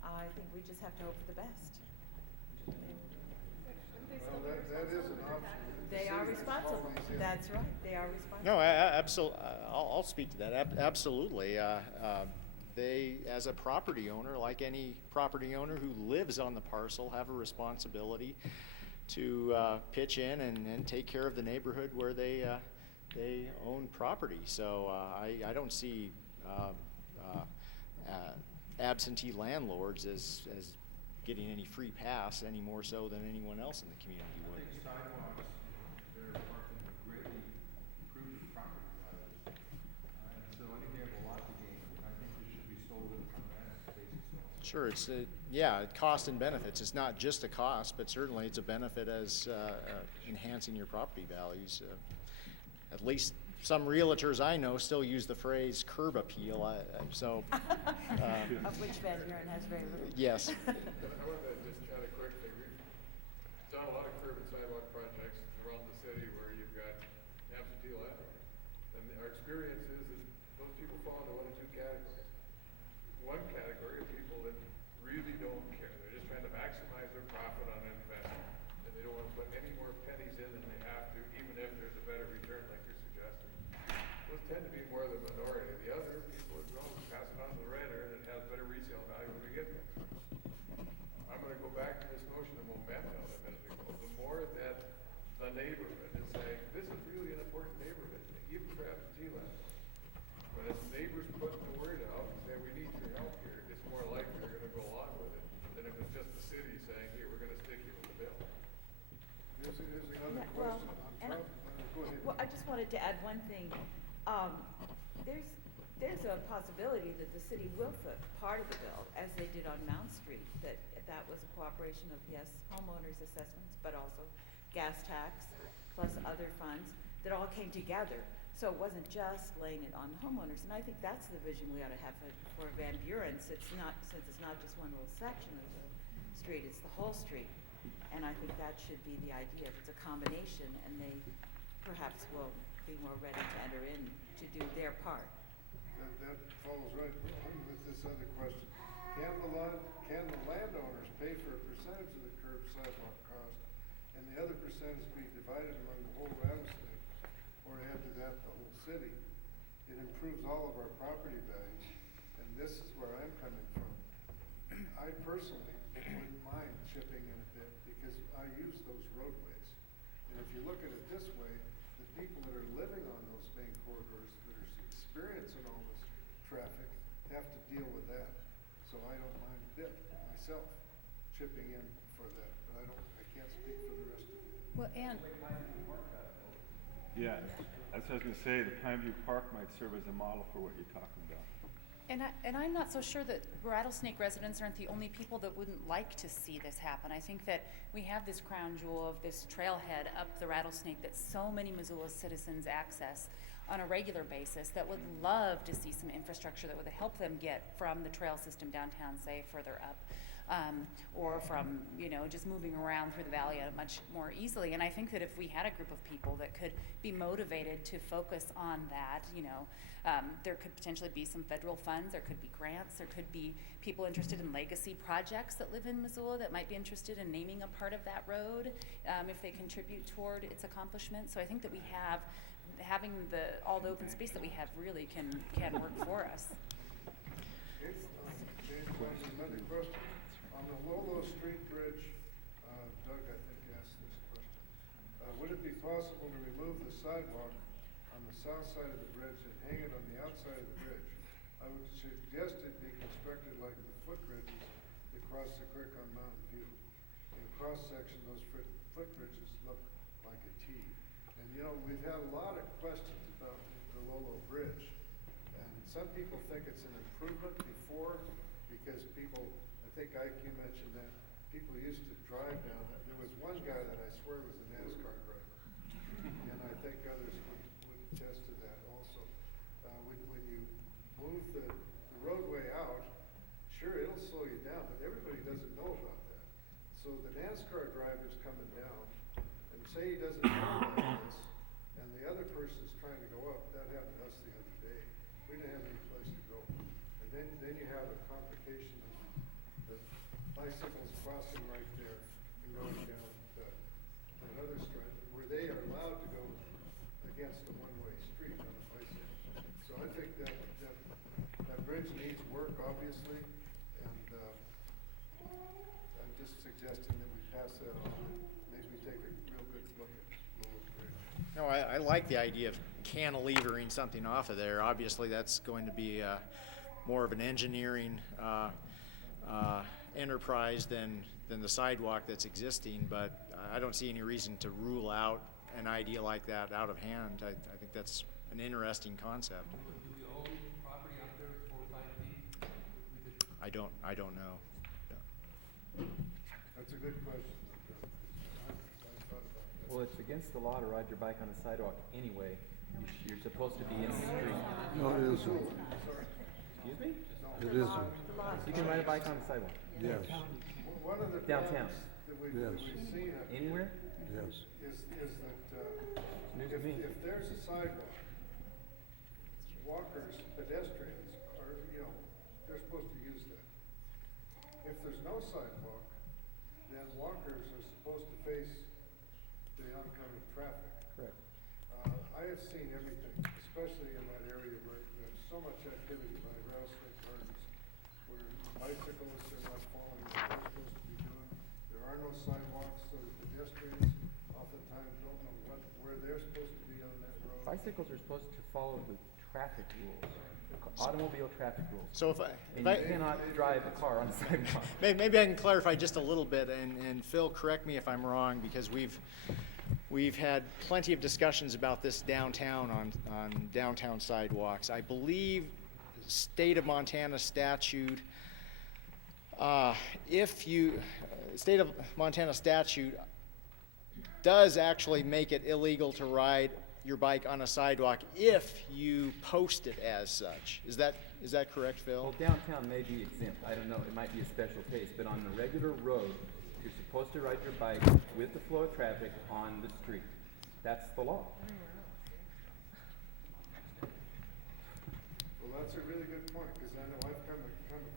I think we just have to hope for the best. Well, that is an option. They are responsible. That's right. They are responsible. No, absolutely. I'll speak to that. Absolutely. They, as a property owner, like any property owner who lives on the parcel, have a responsibility to pitch in and take care of the neighborhood where they own property. So I don't see absentee landlords as getting any free pass any more so than anyone else in the community would. I think sidewalks that are parking would greatly improve the property values. And so I think they have a lot to gain. I think this should be sold on that basis also. Sure, it's yeah, cost and benefits. It's not just a cost, but certainly it's a benefit as enhancing your property values. At least some realtors I know still use the phrase curb appeal. Of which Van Buren has very little. Yes. I wanted to just chat a quick thing. We've done a lot of curb and sidewalk projects around the city where you've got absentee landlords. And our experience is that those people fall into one of two categories. One category of people that really don't care. They're just trying to maximize their profit on an investment. And they don't want to put any more pennies in than they have to, even if there's a better return like you're suggesting. Those tend to be more the minority. The other people would go pass it on to the renter and it has better resale value when we get there. I'm going to go back to this notion of momentum a minute ago. The more that the neighborhood is saying, this is really an important neighborhood, even for absentee landlords. But as neighbors put the word out and say, we need your help here, it's more likely they're going to go along with it than if it's just the city saying, here, we're going to stick you with the bill. Here's another Well, question on and top. Go ahead. Well, I just wanted to add one thing. There's a possibility that the city will foot part of the bill, as they did on Mount Street, that was a cooperation of, yes, homeowners assessments, but also gas tax, plus other funds, that all came together. So it wasn't just laying it on the homeowners, and I think that's the vision we ought to have for Van Buren, since it's not just one little section of the street, it's the whole street. And I think that should be the idea. If it's a combination, and they perhaps will be more ready to enter in to do their part. That follows right on with this other question. Can the landowners pay for a percentage of the curb sidewalk cost, and the other percentage be divided among the whole Rattlesnake, or add to that the whole city? It improves all of our property values, and this is where I'm coming from. I personally wouldn't mind chipping in a bit because I use those roadways. And if you look at it this way, the people that are living on those main corridors that are experiencing all this traffic have to deal with that. So I don't mind a bit myself chipping in for that, but I can't speak for the rest of you. Well, and Yeah, that's what I was gonna say, the Pineview Park might serve as a model for what you're talking about. And I'm not so sure that Rattlesnake residents aren't the only people that wouldn't like to see this happen. I think that we have this crown jewel of this trailhead up the Rattlesnake that so many Missoula citizens access on a regular basis that would love to see some infrastructure that would help them get from the trail system downtown, say, further up. Or from, just moving around through the valley much more easily. And I think that if we had a group of people that could be motivated to focus on that, there could potentially be some federal funds, there could be grants, there could be people interested in legacy projects that live in Missoula that might be interested in naming a part of that road if they contribute toward its accomplishment. So I think that having all the open space that we have really can work for us. Okay, another question. On the Lolo Street Bridge, Doug, I think, asked this question. Would it be possible to remove the sidewalk on the south side of the bridge and hang it on the outside of the bridge? I would suggest it be constructed like the footbridges that cross the creek on Mountain View. In cross-section, those footbridges look like a T. And we've had a lot of questions about the Lolo Bridge. And some people think it's an improvement because people, I think Ike, you mentioned that, people used to drive down that. There was one guy that I swear was a NASCAR driver, and I think others would attest to that also. When you move the roadway out, sure, it'll slow you down, but everybody doesn't know about that. So the NASCAR driver's coming down, and say he doesn't know about this, and the other person's trying to go up. That happened to us the other day. We didn't have any place to go. And then you have a complication of the bicycles crossing right there and going down another stretch where they are allowed to go against a one-way street on a bicycle. So I think that bridge needs work, obviously, and I'm just suggesting that we pass that on and maybe take a real good look at Lowell Bridge. No, I like the idea of cantilevering something off of there. Obviously, that's going to be more of an engineering enterprise than the sidewalk that's existing, but I don't see any reason to rule out an idea like that out of hand. I think that's an interesting concept. Do we own property up there 4 or 5 feet? I don't know. No. That's a good question. I thought about that. Well, it's against the law to ride your bike on the sidewalk anyway. You're supposed to be in the street. No, it isn't. Excuse me? It isn't. You can ride a bike on the sidewalk. Yes. One of the Downtown. problems that we've seen up here Anywhere? is that News to me. if there's a sidewalk, walkers, pedestrians are, they're supposed to use that. If there's no sidewalk, then walkers are supposed to face the oncoming traffic. Correct. I have seen everything, especially in that area where there's so much activity by Rattlesnake Gardens, where bicyclists are not following what they're supposed to be doing. There are no sidewalks, so the pedestrians oftentimes don't know where they're supposed to be on that road. Bicycles are supposed to follow the traffic rules, automobile traffic rules. So if And you cannot drive a car on the sidewalk. Maybe I can clarify just a little bit, and Phil, correct me if I'm wrong, because we've had plenty of discussions about this downtown on downtown sidewalks. I believe state of Montana statute, state of Montana statute does actually make it illegal to ride your bike on a sidewalk if you post it as such. Is that correct, Phil? Well, downtown may be exempt. I don't know. It might be a special case. But on the regular road, you're supposed to ride your bike with the flow of traffic on the street. That's the law. Well, that's a really good point, because I know I've come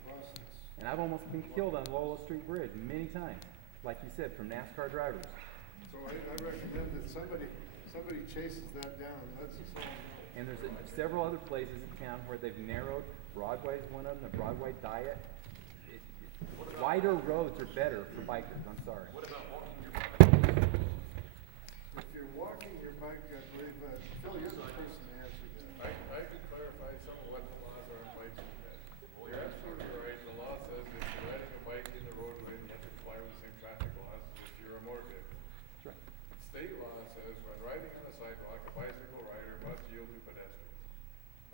across this. And I've almost been killed on Lowell Street Bridge many times, like you said, from NASCAR drivers. So I recommend that somebody chases that down, lets us all know. And there's several other places in town where they've narrowed. Broadway's one of them, the Broadway Diet. Wider roads are better for bikers, I'm sorry. What about walking your bike? If you're walking your bike, I believe, Phil, you're the person to answer that. I could clarify some of what the laws are on bikes and that. You're absolutely right. The law says if you're riding a bike in the roadway, you have to comply with the same traffic laws as if you're a motor vehicle. That's right. State law says when riding on a sidewalk, a bicycle rider must yield to pedestrians.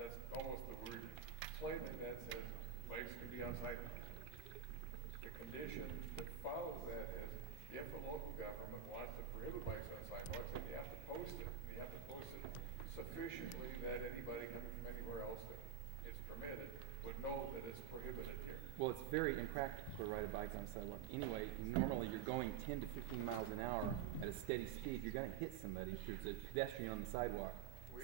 That's almost the word. Plainly, that says bikes can be on sidewalks. The condition that follows that is if a local government wants to prohibit bikes on sidewalks, then you have to post it. And you have to post it sufficiently that anybody coming from anywhere else that it's permitted would know that it's prohibited here. Well, it's very impractical to ride a bike on a sidewalk. Anyway, normally you're going 10 to 15 miles an hour at a steady speed. You're going to hit somebody if there's a pedestrian on the sidewalk.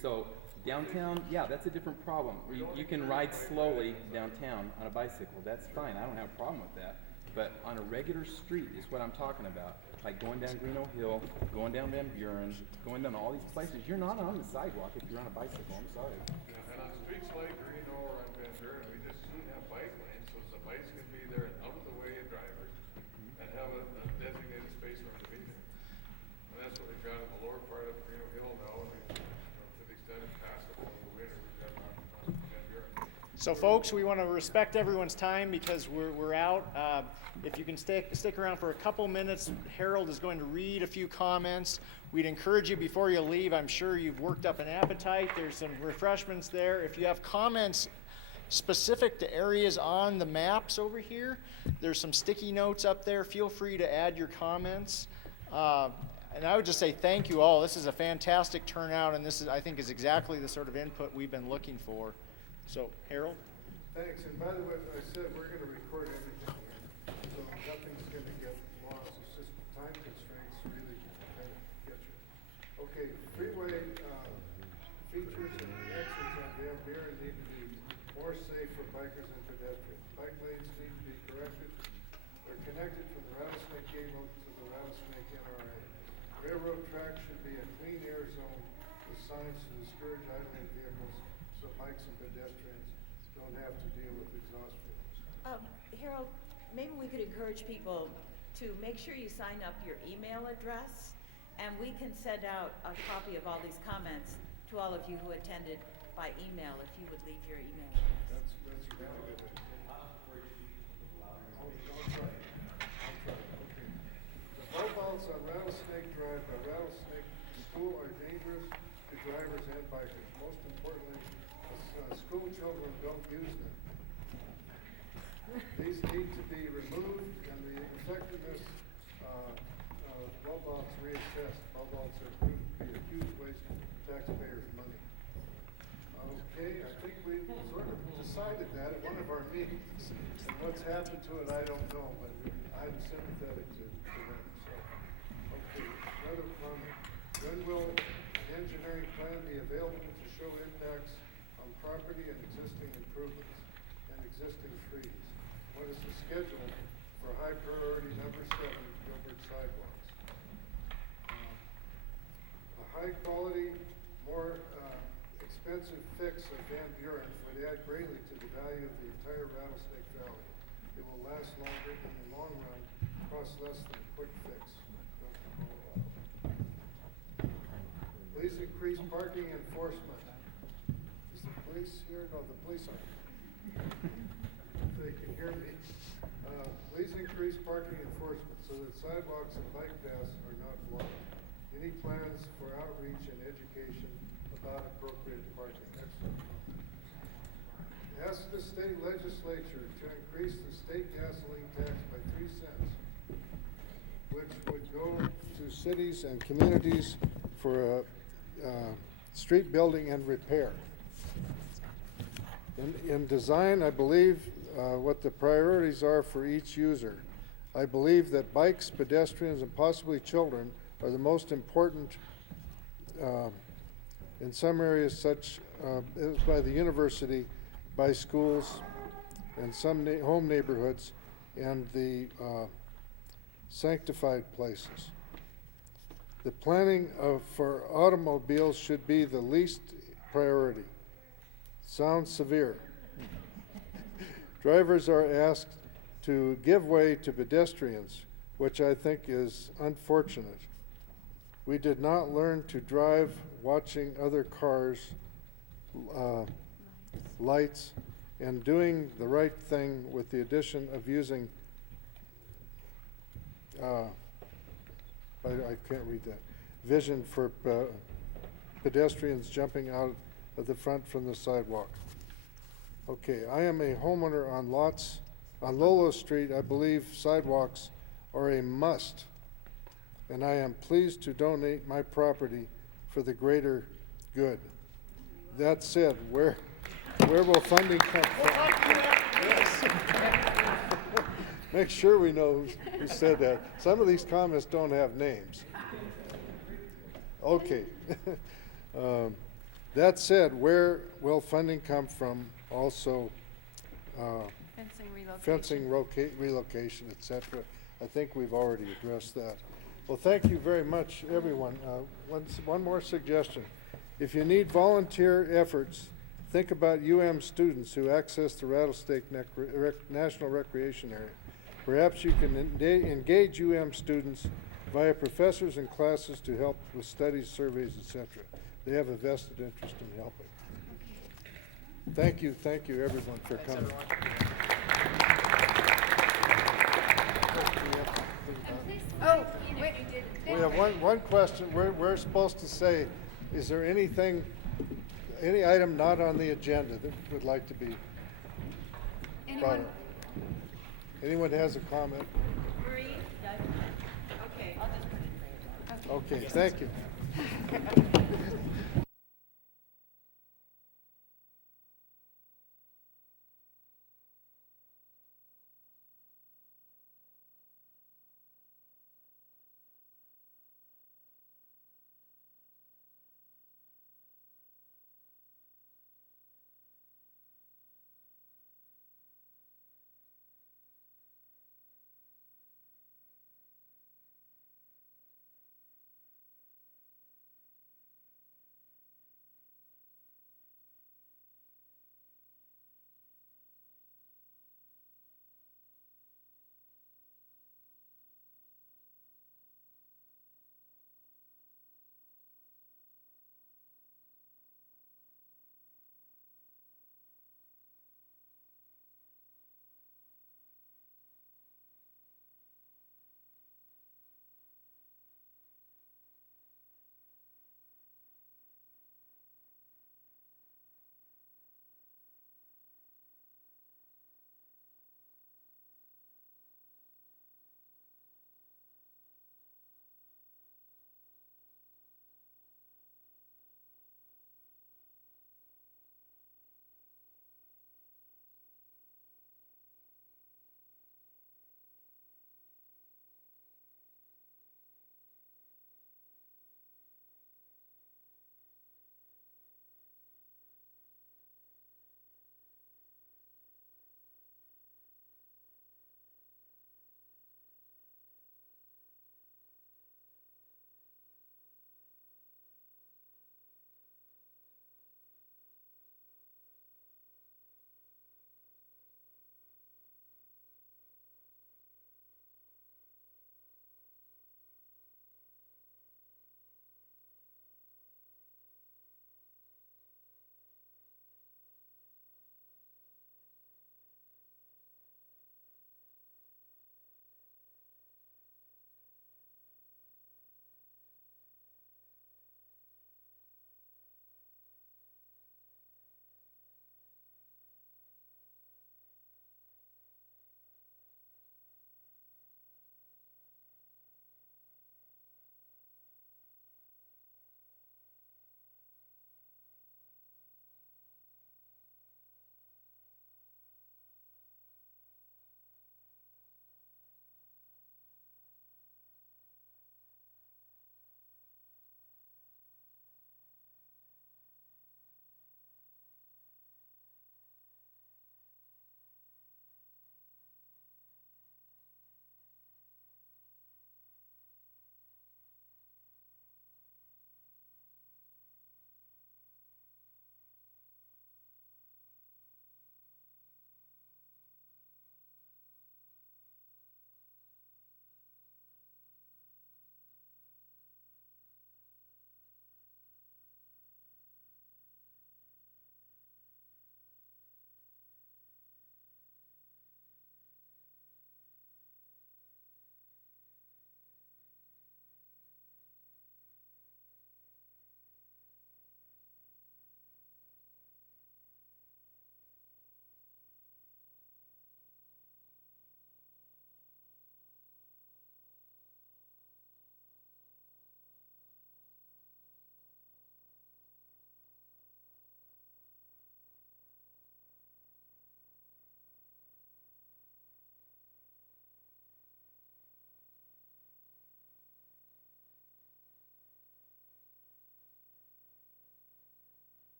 So downtown, yeah, that's a different problem. You can ride slowly downtown on a bicycle. That's fine. I don't have a problem with that. But on a regular street is what I'm talking about. Like going down Greeno Hill, going down Van Buren, going down all these places. You're not on the sidewalk if you're on a bicycle. I'm sorry. And on streets like Greeno or on Van Buren, we just soon have bike lanes, so the bikes can be there and out of the way of drivers and have a designated space for them to be there. And that's what we've got in the lower part of Greeno Hill now, and to the extent it's passable in the winter, we've got on Van Buren. So folks, we want to respect everyone's time because we're out. If you can stick around for a couple minutes, Harold is going to read a few comments. We'd encourage you before you leave. I'm sure you've worked up an appetite. There's some refreshments there. If you have comments specific to areas on the maps over here. There's some sticky notes up there. Feel free to add your comments. And I would just say thank you all. This is a fantastic turnout, and this is, I think, is exactly the sort of input we've been looking for. So, Harold? Thanks, and by the way, I said we're gonna record everything here, so nothing's gonna get lost, it's just time constraints really kind of get you. Okay, freeway, features and exits on Van Buren need to be more safe for bikers and pedestrians. Bike lanes need to be corrected, they're connected from the Rattlesnake Gate Road to the Rattlesnake NRA. Railroad tracks should be a clean air zone with signs to discourage idling vehicles so bikes and pedestrians don't have to deal with exhaust fumes. Harold, maybe we could encourage people to make sure you sign up your email address, and we can send out a copy of all these comments to all of you who attended by email, if you would leave your email address. That's really good. I'll try. Okay. The roadblocks on Rattlesnake Drive by Rattlesnake School are dangerous to drivers and bikers. Most importantly, school children don't use them. These need to be removed and the effectiveness roadblocks reassessed. Roadblocks are proved to be a huge waste of taxpayers' money. Okay, I think we sort of decided that at one of our meetings. And what's happened to it, I don't know, but I'm sympathetic to them. So, okay, another comment. When will an engineering plan be available to show impacts on property and existing improvements and existing trees? What is the schedule for high priority number 7 Gilbert sidewalks? A high quality, more expensive fix of Van Buren would add greatly to the value of the entire Rattlesnake Valley. It will last longer in the long run, cost less than a quick fix. Please increase parking enforcement. Is the police here? No, the police aren't. If they can hear me. Please increase parking enforcement so that sidewalks and bike paths are not blocked. Any plans for outreach and education about appropriate parking? Excellent. Ask the state legislature to increase the state gasoline tax by 3 cents, which would go to cities and communities for street building and repair. In design, I believe what the priorities are for each user. I believe that bikes, pedestrians, and possibly children are the most important in some areas, such as by the university, by schools, and some home neighborhoods, and the sanctified places. The planning for automobiles should be the least priority. Sounds severe. Drivers are asked to give way to pedestrians, which I think is unfortunate. We did not learn to drive watching other cars, lights, and doing the right thing with the addition of using, I can't read that, vision for pedestrians jumping out of the front from the sidewalk. Okay, I am a homeowner on lots, on Lolo Street. I believe sidewalks are a must, and I am pleased to donate my property for the greater good. That said, where will funding come from? Make sure we know who said that. Some of these comments don't have names. Okay. That said, where will funding come from? Also, fencing, relocation, etc. I think we've already addressed that. Well, thank you very much, everyone. One more suggestion. If you need volunteer efforts, think about students who access the Rattlesnake National Recreation Area. Perhaps you can engage students via professors and classes to help with studies, surveys, etc. They have a vested interest in helping. Thank you, everyone, for coming. Oh, wait. We have one question. We're supposed to say, is there any item not on the agenda that would like to be brought up. Anyone has a comment? Marie? Okay, I'll just put it in. Okay, thank you.